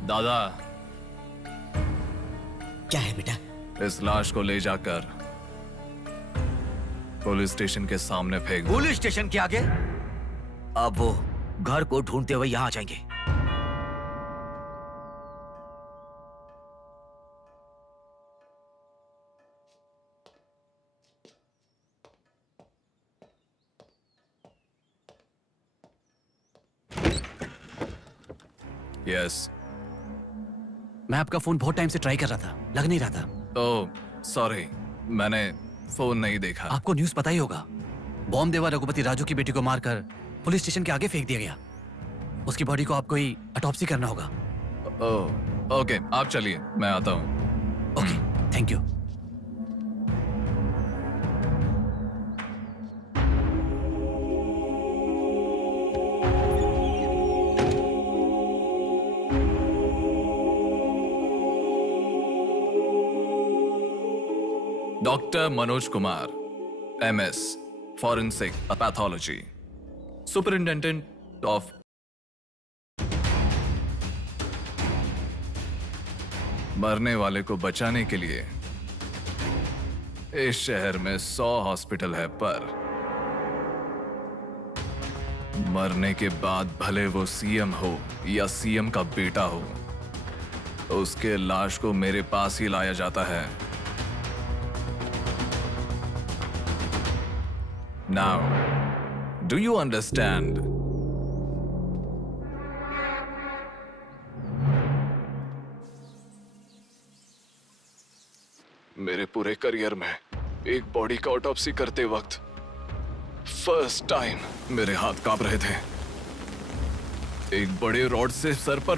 दादा, क्या है बेटा? इस लाश को ले जाकर पुलिस स्टेशन के सामने फेंक दो। पुलिस स्टेशन के आगे? अब वो घर को ढूंढते हुए यहाँ आ जाएंगे। यस। मैं आपका फोन बहुत टाइम से ट्राई कर रहा था, लग नहीं रहा था। ओह सॉरी, मैंने फोन नहीं देखा। आपको न्यूज़ पता ही होगा, बॉम्ब देवा रघुपति राजू की बेटी को मारकर पुलिस स्टेशन के आगे फेंक दिया गया। उसकी बॉडी को आपको ही ऑटोप्सी करना होगा। ओह ओके, आप चलिए, मैं आता हूँ। Okay, thank you. Doctor Manoj Kumar, MS, Forensic Pathology, Superintendent of मरने वाले को बचाने के लिए इस शहर में 100 हॉस्पिटल है, पर मरने के बाद भले वो CM हो या CM का बेटा हो, उसके लाश को मेरे पास ही लाया जाता है। Now, do you understand? मेरे पूरे करियर में एक बॉडी का ऑटोप्सी करते वक्त फर्स्ट टाइम मेरे हाथ कांप रहे थे। एक बड़े रॉड से सर पर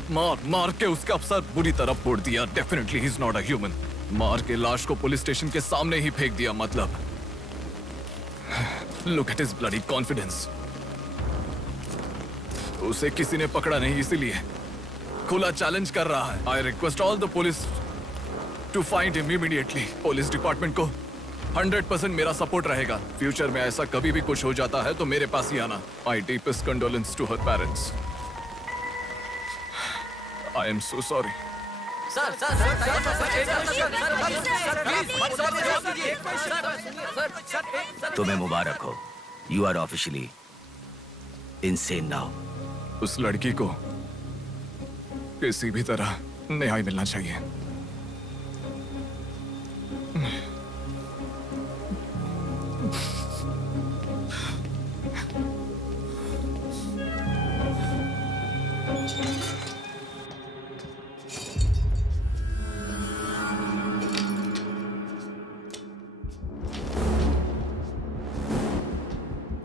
मार के उसका सर बुरी तरह फोड़ दिया। Definitely he is not a human. मार के लाश को पुलिस स्टेशन के सामने ही फेंक दिया। मतलब look at his bloody confidence. उसे किसी ने पकड़ा नहीं, इसीलिए खुला चैलेंज कर रहा है। I request all the police to find him immediately. Police department को 100% मेरा सपोर्ट रहेगा। फ्यूचर में ऐसा कभी भी कुछ हो जाता है तो मेरे पास ही आना। My deepest condolence to her parents. I am so sorry. तुम्हें मुबारक हो, you are officially insane now. उस लड़की को किसी भी तरह न्याय मिलना चाहिए।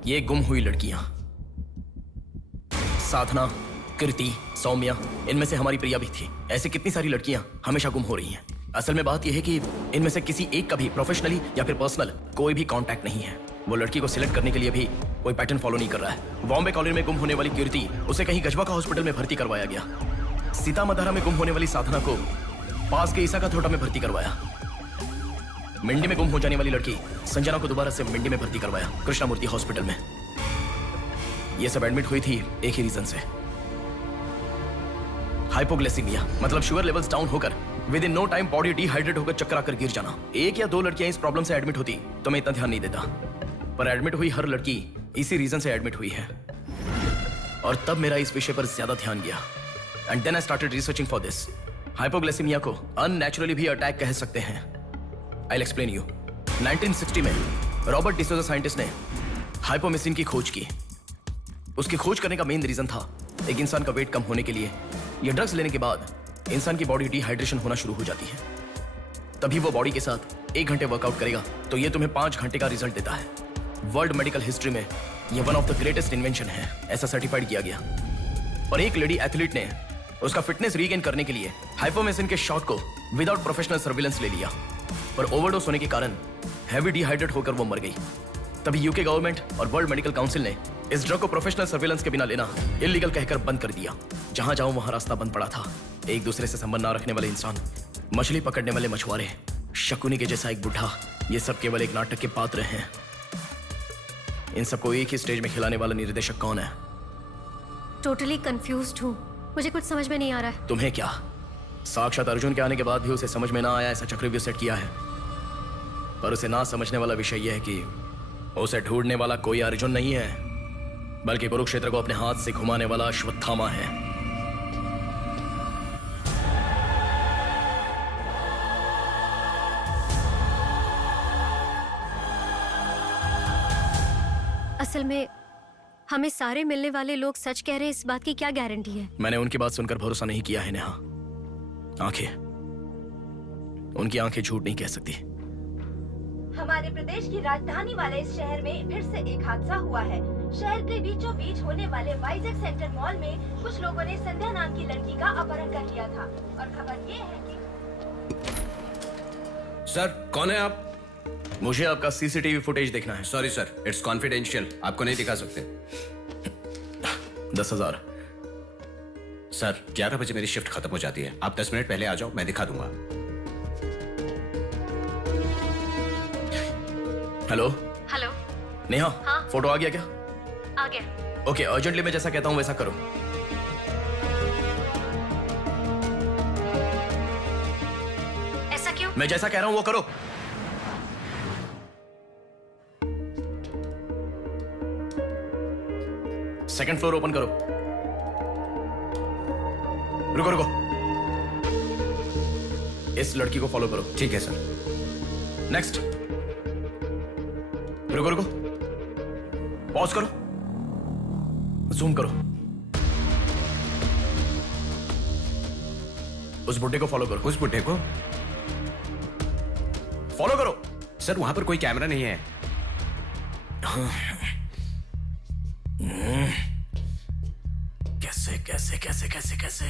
ये गुम हुई लड़कियां साधना, कृति, सौम्या, इनमें से हमारी प्रिया भी थी। ऐसे कितनी सारी लड़कियां हमेशा गुम हो रही हैं। असल में बात यह है कि इनमें से किसी एक का भी प्रोफेशनली या फिर पर्सनल कोई भी कांटेक्ट नहीं है। वो लड़की को सिलेक्ट करने के लिए भी कोई पैटर्न फॉलो नहीं कर रहा है। बॉम्बे कॉलोनी में गुम होने वाली कीर्ति, उसे कहीं गजवा का हॉस्पिटल में भर्ती करवाया गया। सीतामढ़ी में गुम होने वाली साधना को पास के ईसा का थोड़ा में भर्ती करवाया। मिंडी में गुम हो जाने वाली लड़की संजना को दोबारा से मिंडी में भर्ती करवाया, कृष्णामूर्ति हॉस्पिटल में। ये सब एडमिट हुई थी एक ही रीजन से, हाइपोग्लाइसेमिया, मतलब शुगर लेवल्स डाउन होकर within no time body dehydrate होकर चक्कर आकर गिर जाना। एक या दो लड़कियां इस प्रॉब्लम से एडमिट होती तो मैं इतना ध्यान नहीं देता, पर एडमिट हुई हर लड़की इसी रीजन से एडमिट हुई है। और तब मेरा इस विषय पर ज्यादा ध्यान गया। And then I started researching for this. Hypoglycaemia को अननेचुरली भी अटैक कह सकते हैं। I'll explain you. 1960 में रॉबर्ट डिसोजा साइंटिस्ट ने हाइपोमेसिन की खोज की। उसकी खोज करने का मेन रीजन था एक इंसान का वेट कम होने के लिए ये ड्रग्स लेने के बाद इंसान की बॉडी डिहाइड्रेशन होना शुरू हो जाती है। तभी वो बॉडी के साथ 1 घंटे वर्कआउट करेगा तो ये तुम्हें 5 घंटे का रिजल्ट देता है। वर्ल्ड मेडिकल हिस्ट्री में ये one of the greatest invention है, ऐसा सर्टिफाइड किया गया। और एक लेडी एथलीट ने उसका फिटनेस रीगेन करने के लिए हाइपोमेसिन के शॉट को विदाउट प्रोफेशनल सर्विलेंस ले लिया, पर ओवरडोज होने के कारण हैवी डिहाइड्रेट होकर वो मर गई। तभी यूके गवर्नमेंट और वर्ल्ड मेडिकल काउंसिल ने इस ड्रग को प्रोफेशनल सर्विलेंस के बिना लेना इलीगल कहकर बंद कर दिया। जहां जाओ वहां रास्ता बंद पड़ा था। एक दूसरे से संबंध ना रखने वाले इंसान, मछली पकड़ने वाले मछुआरे, शकुनी के जैसा एक बुढ़ा, ये सब केवल एक नाटक के पात्र हैं। इन सबको एक ही स्टेज में खिलाने वाला निर्देशक कौन है? टोटली कंफ्यूज्ड हूँ, मुझे कुछ समझ में नहीं आ रहा है। तुम्हें क्या? साक्षात अर्जुन के आने के बाद भी उसे समझ में ना आया ऐसा चक्रव्यूह सेट किया है। पर उसे ना समझने वाला विषय यह है कि उसे ढूंढने वाला कोई अर्जुन नहीं है, बल्कि कुरुक्षेत्र को अपने हाथ से घुमाने वाला अश्वत्थामा है। असल में हमें सारे मिलने वाले लोग सच कह रहे हैं, इस बात की क्या गारंटी है? मैंने उनकी बात सुनकर भरोसा नहीं किया है नेहा। आंखें, उनकी आंखें झूठ नहीं कह सकती। हमारे प्रदेश की राजधानी वाले इस शहर में फिर से एक हादसा हुआ है। शहर के बीचों बीच होने वाले वाइजैक सेंटर मॉल में कुछ लोगों ने संध्या नाम की लड़की का अपहरण कर लिया था और खबर ये है कि सर, कौन है आप? मुझे आपका सीसीटीवी फुटेज देखना है। सॉरी सर, इट्स कॉन्फिडेंशियल, आपको नहीं दिखा सकते। 10,000। सर, 11 बजे मेरी शिफ्ट खत्म हो जाती है, आप 10 मिनट पहले आ जाओ, मैं दिखा दूंगा। हेलो हेलो नेहा, हाँ? फोटो आ गया क्या? आ गया। ओके, अर्जेंटली मैं जैसा कहता हूँ वैसा करो। ऐसा क्यों? मैं जैसा कह रहा हूँ वो करो। सेकंड फ्लोर ओपन करो। रुको रुको, इस लड़की को फॉलो करो। ठीक है सर। नेक्स्ट। रुको रुको, पॉज करो, जूम करो। उस बुड्ढे को फॉलो करो। उस बुड्ढे को फॉलो करो। सर, वहां पर कोई कैमरा नहीं है। कैसे कैसे कैसे कैसे कैसे?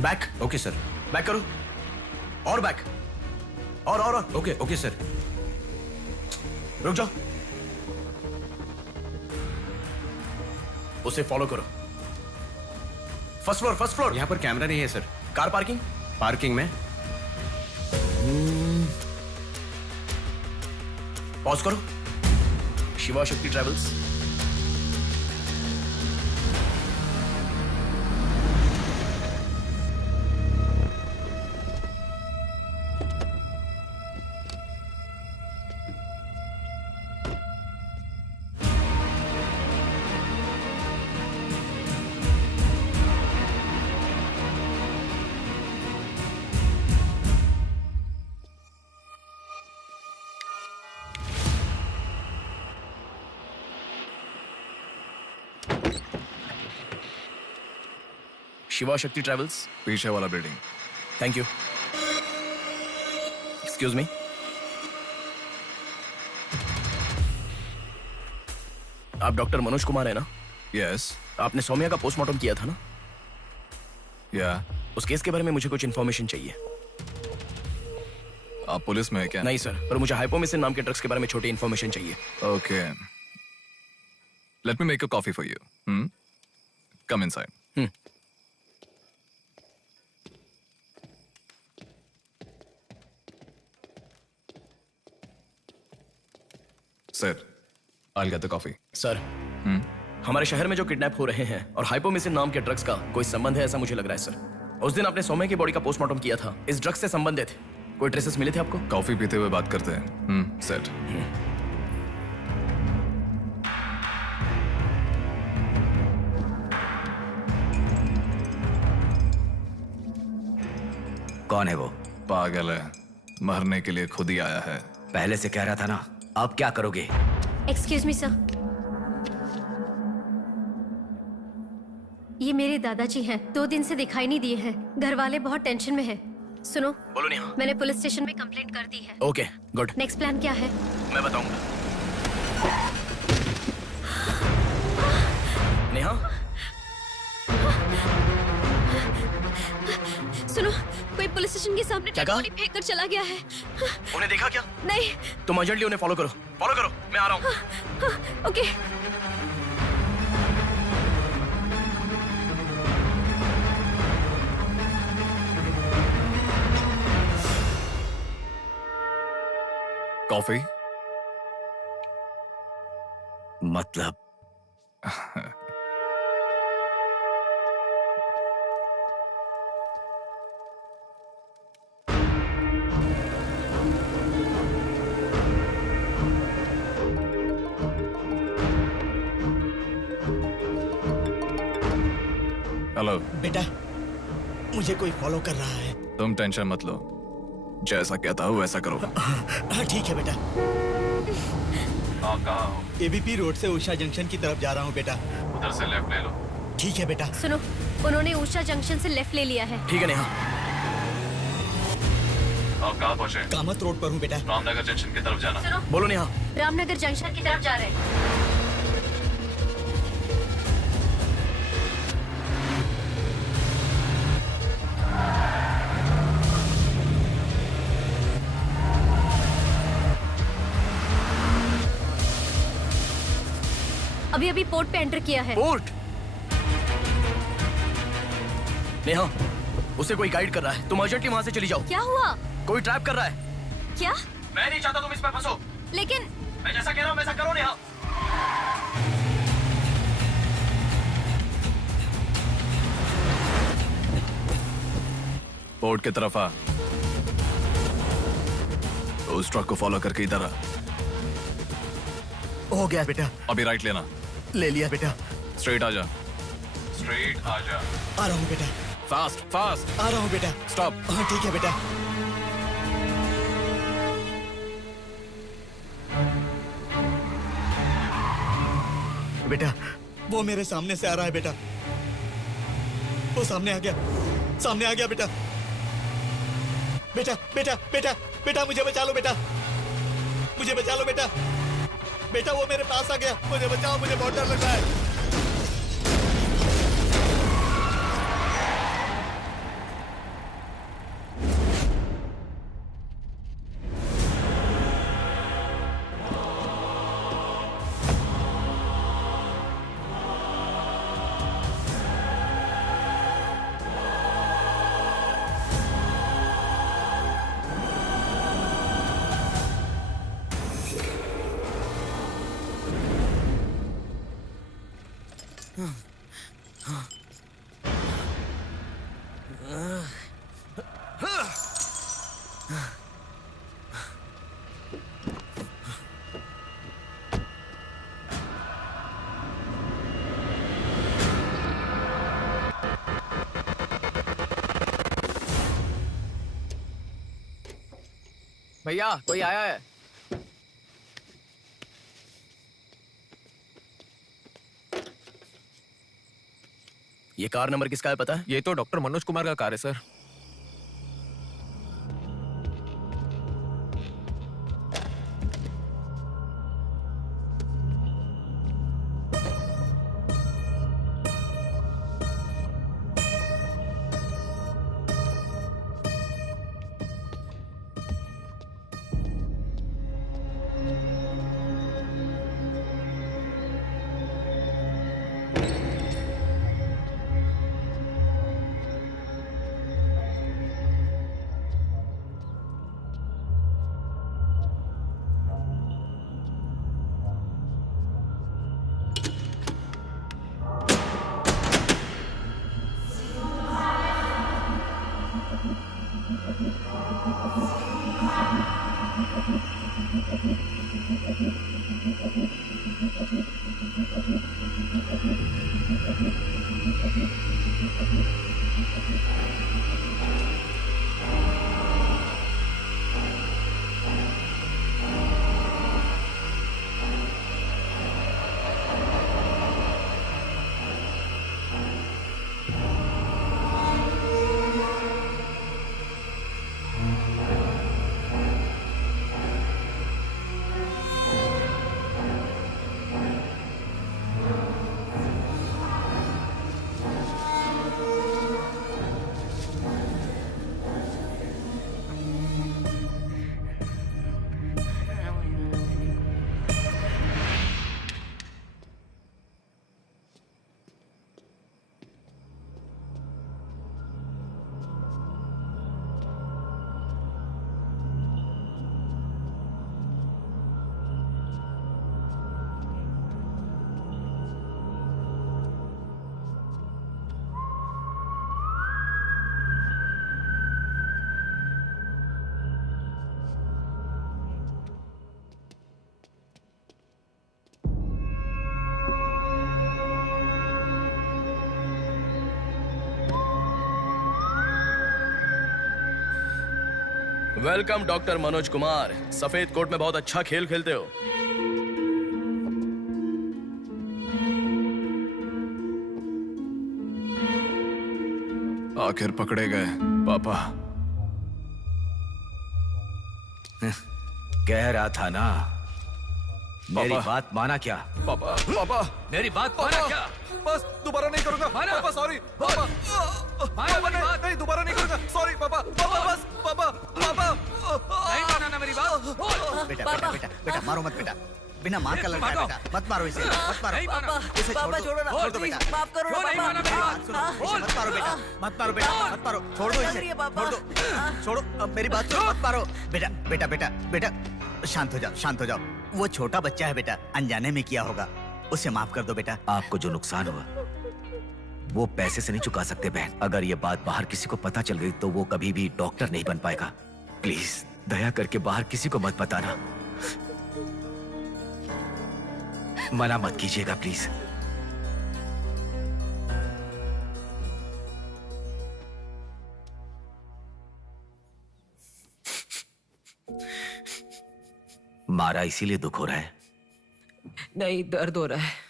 बैक। Okay sir. बैक करो, और बैक, और ओके ओके सर। रुक जाओ, उसे फॉलो करो। First floor, first floor. यहाँ पर कैमरा नहीं है सर। Car parking. पार्किंग में। पॉज करो। शिवा शक्ति ट्रैवल्स। शिवा शक्ति ट्रैवल्स, पीछे वाला building. Thank you. Excuse me, आप डॉक्टर मनोज कुमार है ना? यस। आपने सौम्या का पोस्टमार्टम किया था ना? या। उस केस के बारे में मुझे कुछ इन्फॉर्मेशन चाहिए। आप पुलिस में है क्या? नहीं सर, पर मुझे हाइपोमेसिन नाम के ड्रग्स के बारे में छोटी इन्फॉर्मेशन चाहिए। Okay, let me make a coffee for you. Come inside. Sir, I'll get the coffee. Sir, हमारे शहर में जो किडनैप हो रहे हैं और हाइपोमेसिन नाम के ड्रग्स का कोई संबंध है ऐसा मुझे लग रहा है सर। उस दिन आपने सौम्या की बॉडी का पोस्टमार्टम किया था, इस ड्रग्स से संबंधित कोई ट्रेसेस मिले थे आपको? कॉफी पीते हुए बात करते हैं। सेट। कौन है वो? पागल है, मरने के लिए खुद ही आया है। पहले से कह रहा था ना। अब क्या करोगे? एक्सक्यूज मी सर, ये मेरे दादाजी हैं, 2 दिन से दिखाई नहीं दिए हैं। घर वाले बहुत टेंशन में हैं। सुनो, बोलो नेहा। मैंने पुलिस स्टेशन में कंप्लेंट कर दी है। Okay, good. नेक्स्ट प्लान क्या है? मैं बताऊंगा। नेहा, सुनो, कोई पुलिस स्टेशन के सामने क्या डेड कहा? बॉडी फेंक कर चला गया है। उन्हें देखा क्या? नहीं। तुम अर्जेंटली उन्हें फॉलो करो। फॉलो करो, मैं आ रहा हूँ। हाँ, ओके। कॉफी? मतलब हेलो। बेटा, मुझे कोई फॉलो कर रहा है। तुम टेंशन मत लो, जैसा कहता हूँ वैसा करो। हाँ ठीक है बेटा। आप कहाँ हो? एबीपी रोड से उषा जंक्शन की तरफ जा रहा हूँ बेटा। उधर से लेफ्ट ले लो। ठीक है बेटा। सुनो, उन्होंने उषा जंक्शन से लेफ्ट ले लिया है। ठीक है नेहा। आप कहाँ पहुँचे? कामत रोड पर हूँ बेटा। रामनगर जंक्शन की तरफ जाना। सुनो, बोलो नेहा। रामनगर जंक्शन की तरफ जा रहे हैं। अभी अभी पोर्ट पे एंटर किया है। पोर्ट? नेहा, उसे कोई गाइड कर रहा है। तुम अर्जेंटली वहां से चली जाओ। क्या हुआ? कोई ट्रैप कर रहा है। क्या? मैं नहीं चाहता तुम इस पे फंसो। लेकिन मैं जैसा कह रहा हूँ वैसा करो नेहा। पोर्ट की तरफ आ। उस ट्रक को फॉलो करके इधर आ। हो गया बेटा। अभी राइट लेना। ले लिया बेटा। स्ट्रेट आ जा। स्ट्रेट आ जा। आ रहा हूँ बेटा। Fast fast. आ रहा हूँ बेटा। स्टॉप। हाँ ठीक है बेटा। बेटा, वो मेरे सामने से आ रहा है बेटा। वो सामने आ गया। सामने आ गया बेटा। बेटा बेटा बेटा बेटा मुझे बचा लो बेटा। मुझे बचा लो बेटा। बेटा वो मेरे पास आ गया। मुझे बचाओ, मुझे बहुत डर लग रहा है। भैया कोई आया है। ये कार नंबर किसका है पता है? ये तो डॉक्टर मनोज कुमार का कार है sir. Welcome doctor Manoj Kumar. सफेद कोट में बहुत अच्छा खेल खेलते हो। आखिर पकड़े गए पापा। कह रहा था ना, मेरी पापा। बात माना क्या? पापा पापा मेरी बात माना क्या? बस दोबारा नहीं करूंगा पापा, सॉरी पापा। पापा नहीं दोबारा नहीं करूंगा, सॉरी पापा। पापा बस पापा पापा नहीं माना ना मेरी बात? बेटा बेटा बेटा बेटा मारो मत बेटा, बिना मार का लड़का है बेटा, मत मारो इसे, मत मारो। इसे छोड़ दो, छोड़ दो बेटा, माफ करो ना मेरी बात सुनो, इसे मत मारो बेटा, मत मारो बेटा, मत मारो, छोड़ दो इसे, छोड़ दो, छोड़ो, अब मेरी बात सुनो, मत मारो बेटा बेटा बेटा बेटा, शांत हो जाओ, शांत हो जाओ। वो छोटा बच्चा है बेटा, अनजाने में किया होगा, उसे माफ कर दो बेटा। आपको जो नुकसान हुआ वो पैसे से नहीं चुका सकते बहन। अगर ये बात बाहर किसी को पता चल गई तो वो कभी भी डॉक्टर नहीं बन पाएगा। प्लीज दया करके बाहर किसी को मत बताना, मना मत कीजिएगा प्लीज। मारा इसीलिए दुख हो रहा है? नहीं, दर्द हो रहा है।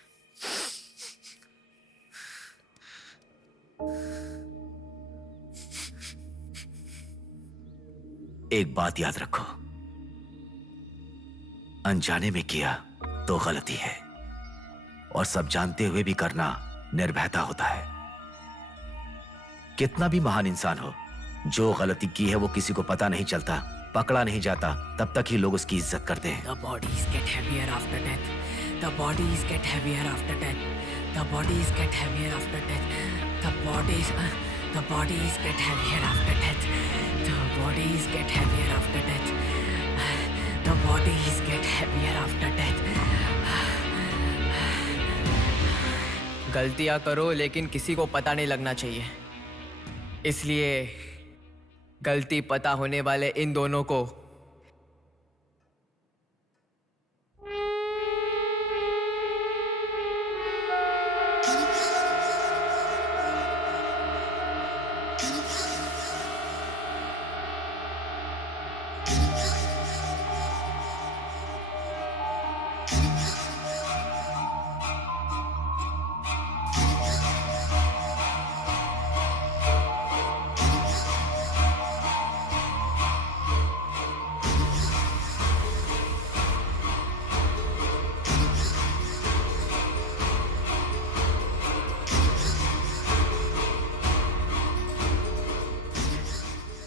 एक बात याद रखो, अनजाने में किया तो गलती है, और सब जानते हुए भी करना निर्भयता होता है। कितना भी महान इंसान हो, जो गलती की है वो किसी को पता नहीं चलता, पकड़ा नहीं जाता, तब तक ही लोग उसकी इज्जत करते हैं। The bodies get heavier after death. The bodies get heavier after death. The bodies get heavier after death. The bodies get heavier after death. The bodies get heavier after death. The bodies get heavier after death. गलतियां करो लेकिन किसी को पता नहीं लगना चाहिए, इसलिए गलती पता होने वाले इन दोनों को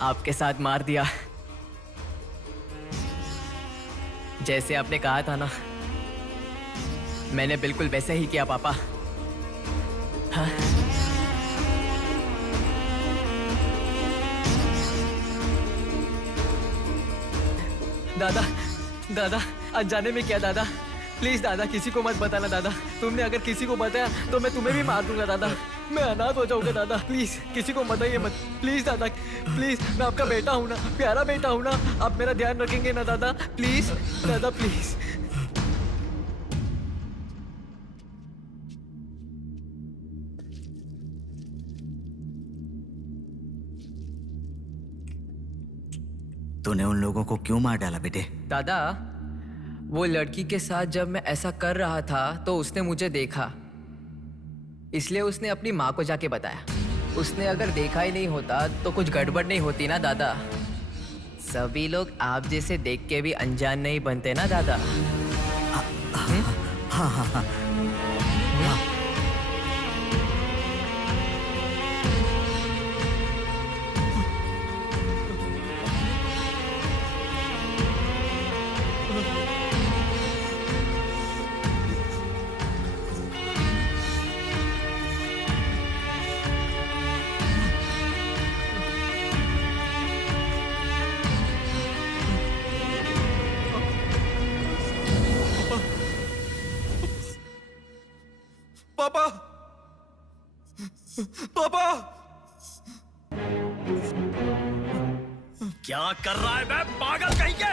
आपके साथ मार दिया, जैसे आपने कहा था ना, मैंने बिल्कुल वैसे ही किया पापा। हाँ? दादा दादा अनजाने में किया दादा, प्लीज दादा किसी को मत बताना दादा। तुमने अगर किसी को बताया तो मैं तुम्हें भी मार दूंगा दादा, मैं अनाथ हो जाऊंगा दादा। प्लीज किसी को बताइए मत, प्लीज दादा, प्लीज। मैं आपका बेटा हूं ना, प्यारा बेटा हूं ना, आप मेरा ध्यान रखेंगे ना दादा? प्लीज दादा प्लीज। तूने उन लोगों को क्यों मार डाला बेटे? दादा वो लड़की के साथ जब मैं ऐसा कर रहा था तो उसने मुझे देखा, इसलिए उसने अपनी माँ को जाके बताया। उसने अगर देखा ही नहीं होता तो कुछ गड़बड़ नहीं होती ना दादा। सभी लोग आप जैसे देख के भी अनजान नहीं बनते ना दादा। हाँ हाँ हाँ पापा पापा क्या कर रहा है बे पागल कहीं के?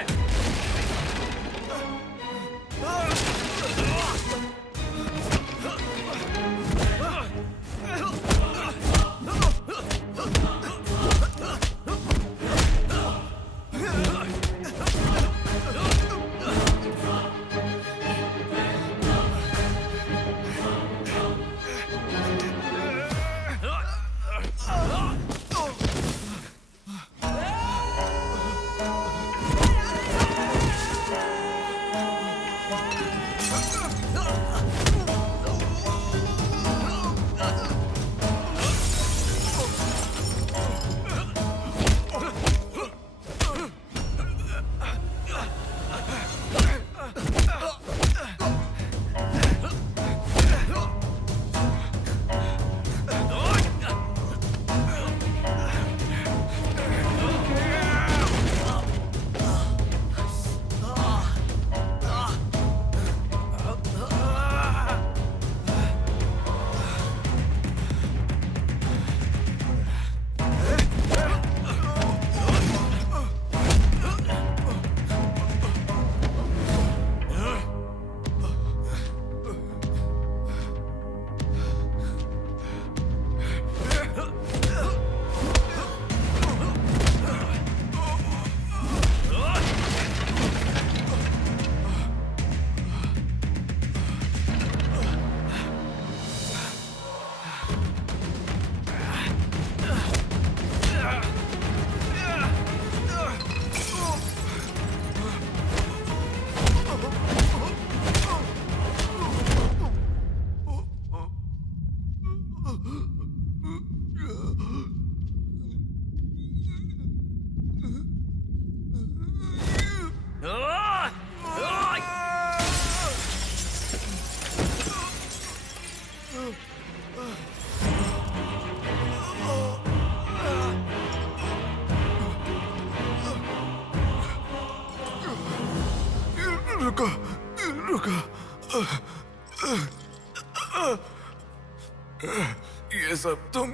ये सब तुम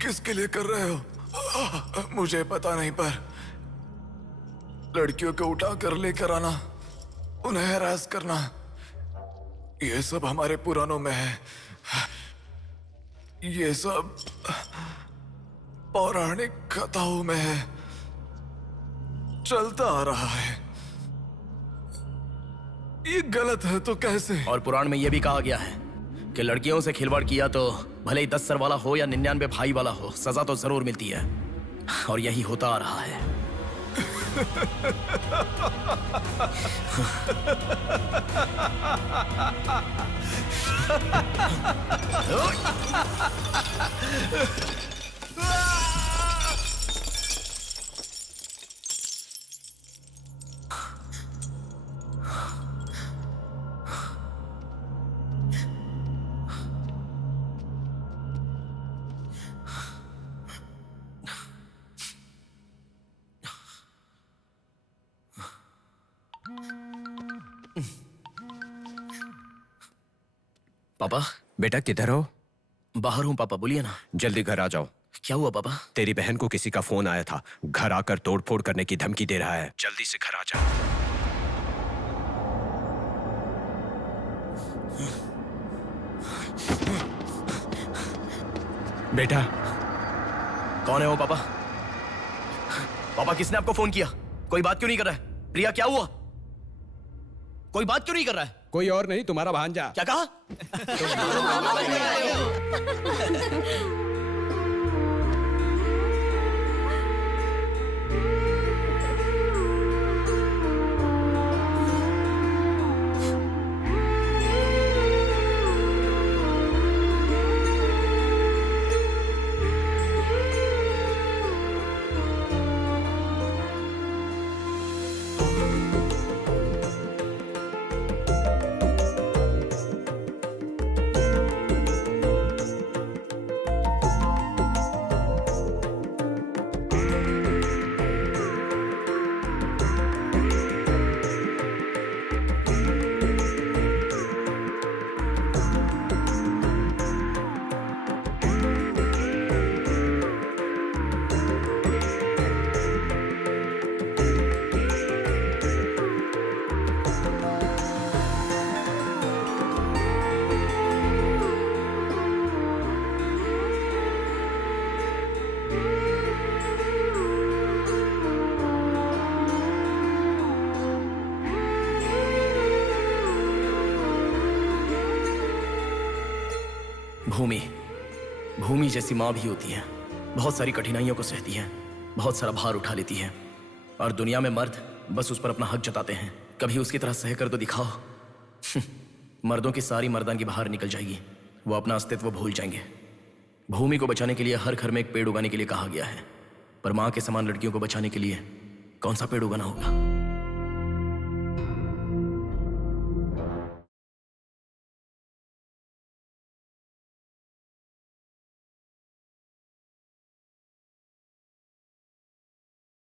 किसके लिए कर रहे हो? मुझे पता नहीं, पर लड़कियों को उठा कर लेकर आना, उन्हें हैरास करना, ये सब हमारे पुराणों में है। ये सब पौराणिक कथाओं में है, चलता आ रहा है। ये गलत है तो कैसे? और पुराण में यह भी कहा गया है कि लड़कियों से खिलवाड़ किया तो भले ही 10 सर वाला हो या 99 भाई वाला हो, सजा तो जरूर मिलती है। और यही होता आ रहा है। पापा। बेटा किधर हो? बाहर हूँ पापा, बोलिए ना। जल्दी घर आ जाओ। क्या हुआ पापा? तेरी बहन को किसी का फोन आया था, घर आकर तोड़फोड़ करने की धमकी दे रहा है। जल्दी से घर आ जा। बेटा। कौन है वो पापा? पापा किसने आपको फोन किया? कोई बात क्यों नहीं कर रहा है? प्रिया क्या हुआ? कोई बात क्यों नहीं कर रहा है? कोई और नहीं, तुम्हारा भांजा। क्या कहा? भूमि जैसी माँ भी होती है, बहुत सारी कठिनाइयों को सहती है, बहुत सारा भार उठा लेती है, और दुनिया में मर्द बस उस पर अपना हक जताते हैं। कभी उसकी तरह सह कर तो दिखाओ। मर्दों की सारी मर्दानगी बाहर निकल जाएगी, वो अपना अस्तित्व भूल जाएंगे। भूमि को बचाने के लिए हर घर में एक पेड़ उगाने के लिए कहा गया है, पर माँ के समान लड़कियों को बचाने के लिए कौन सा पेड़ उगाना होगा?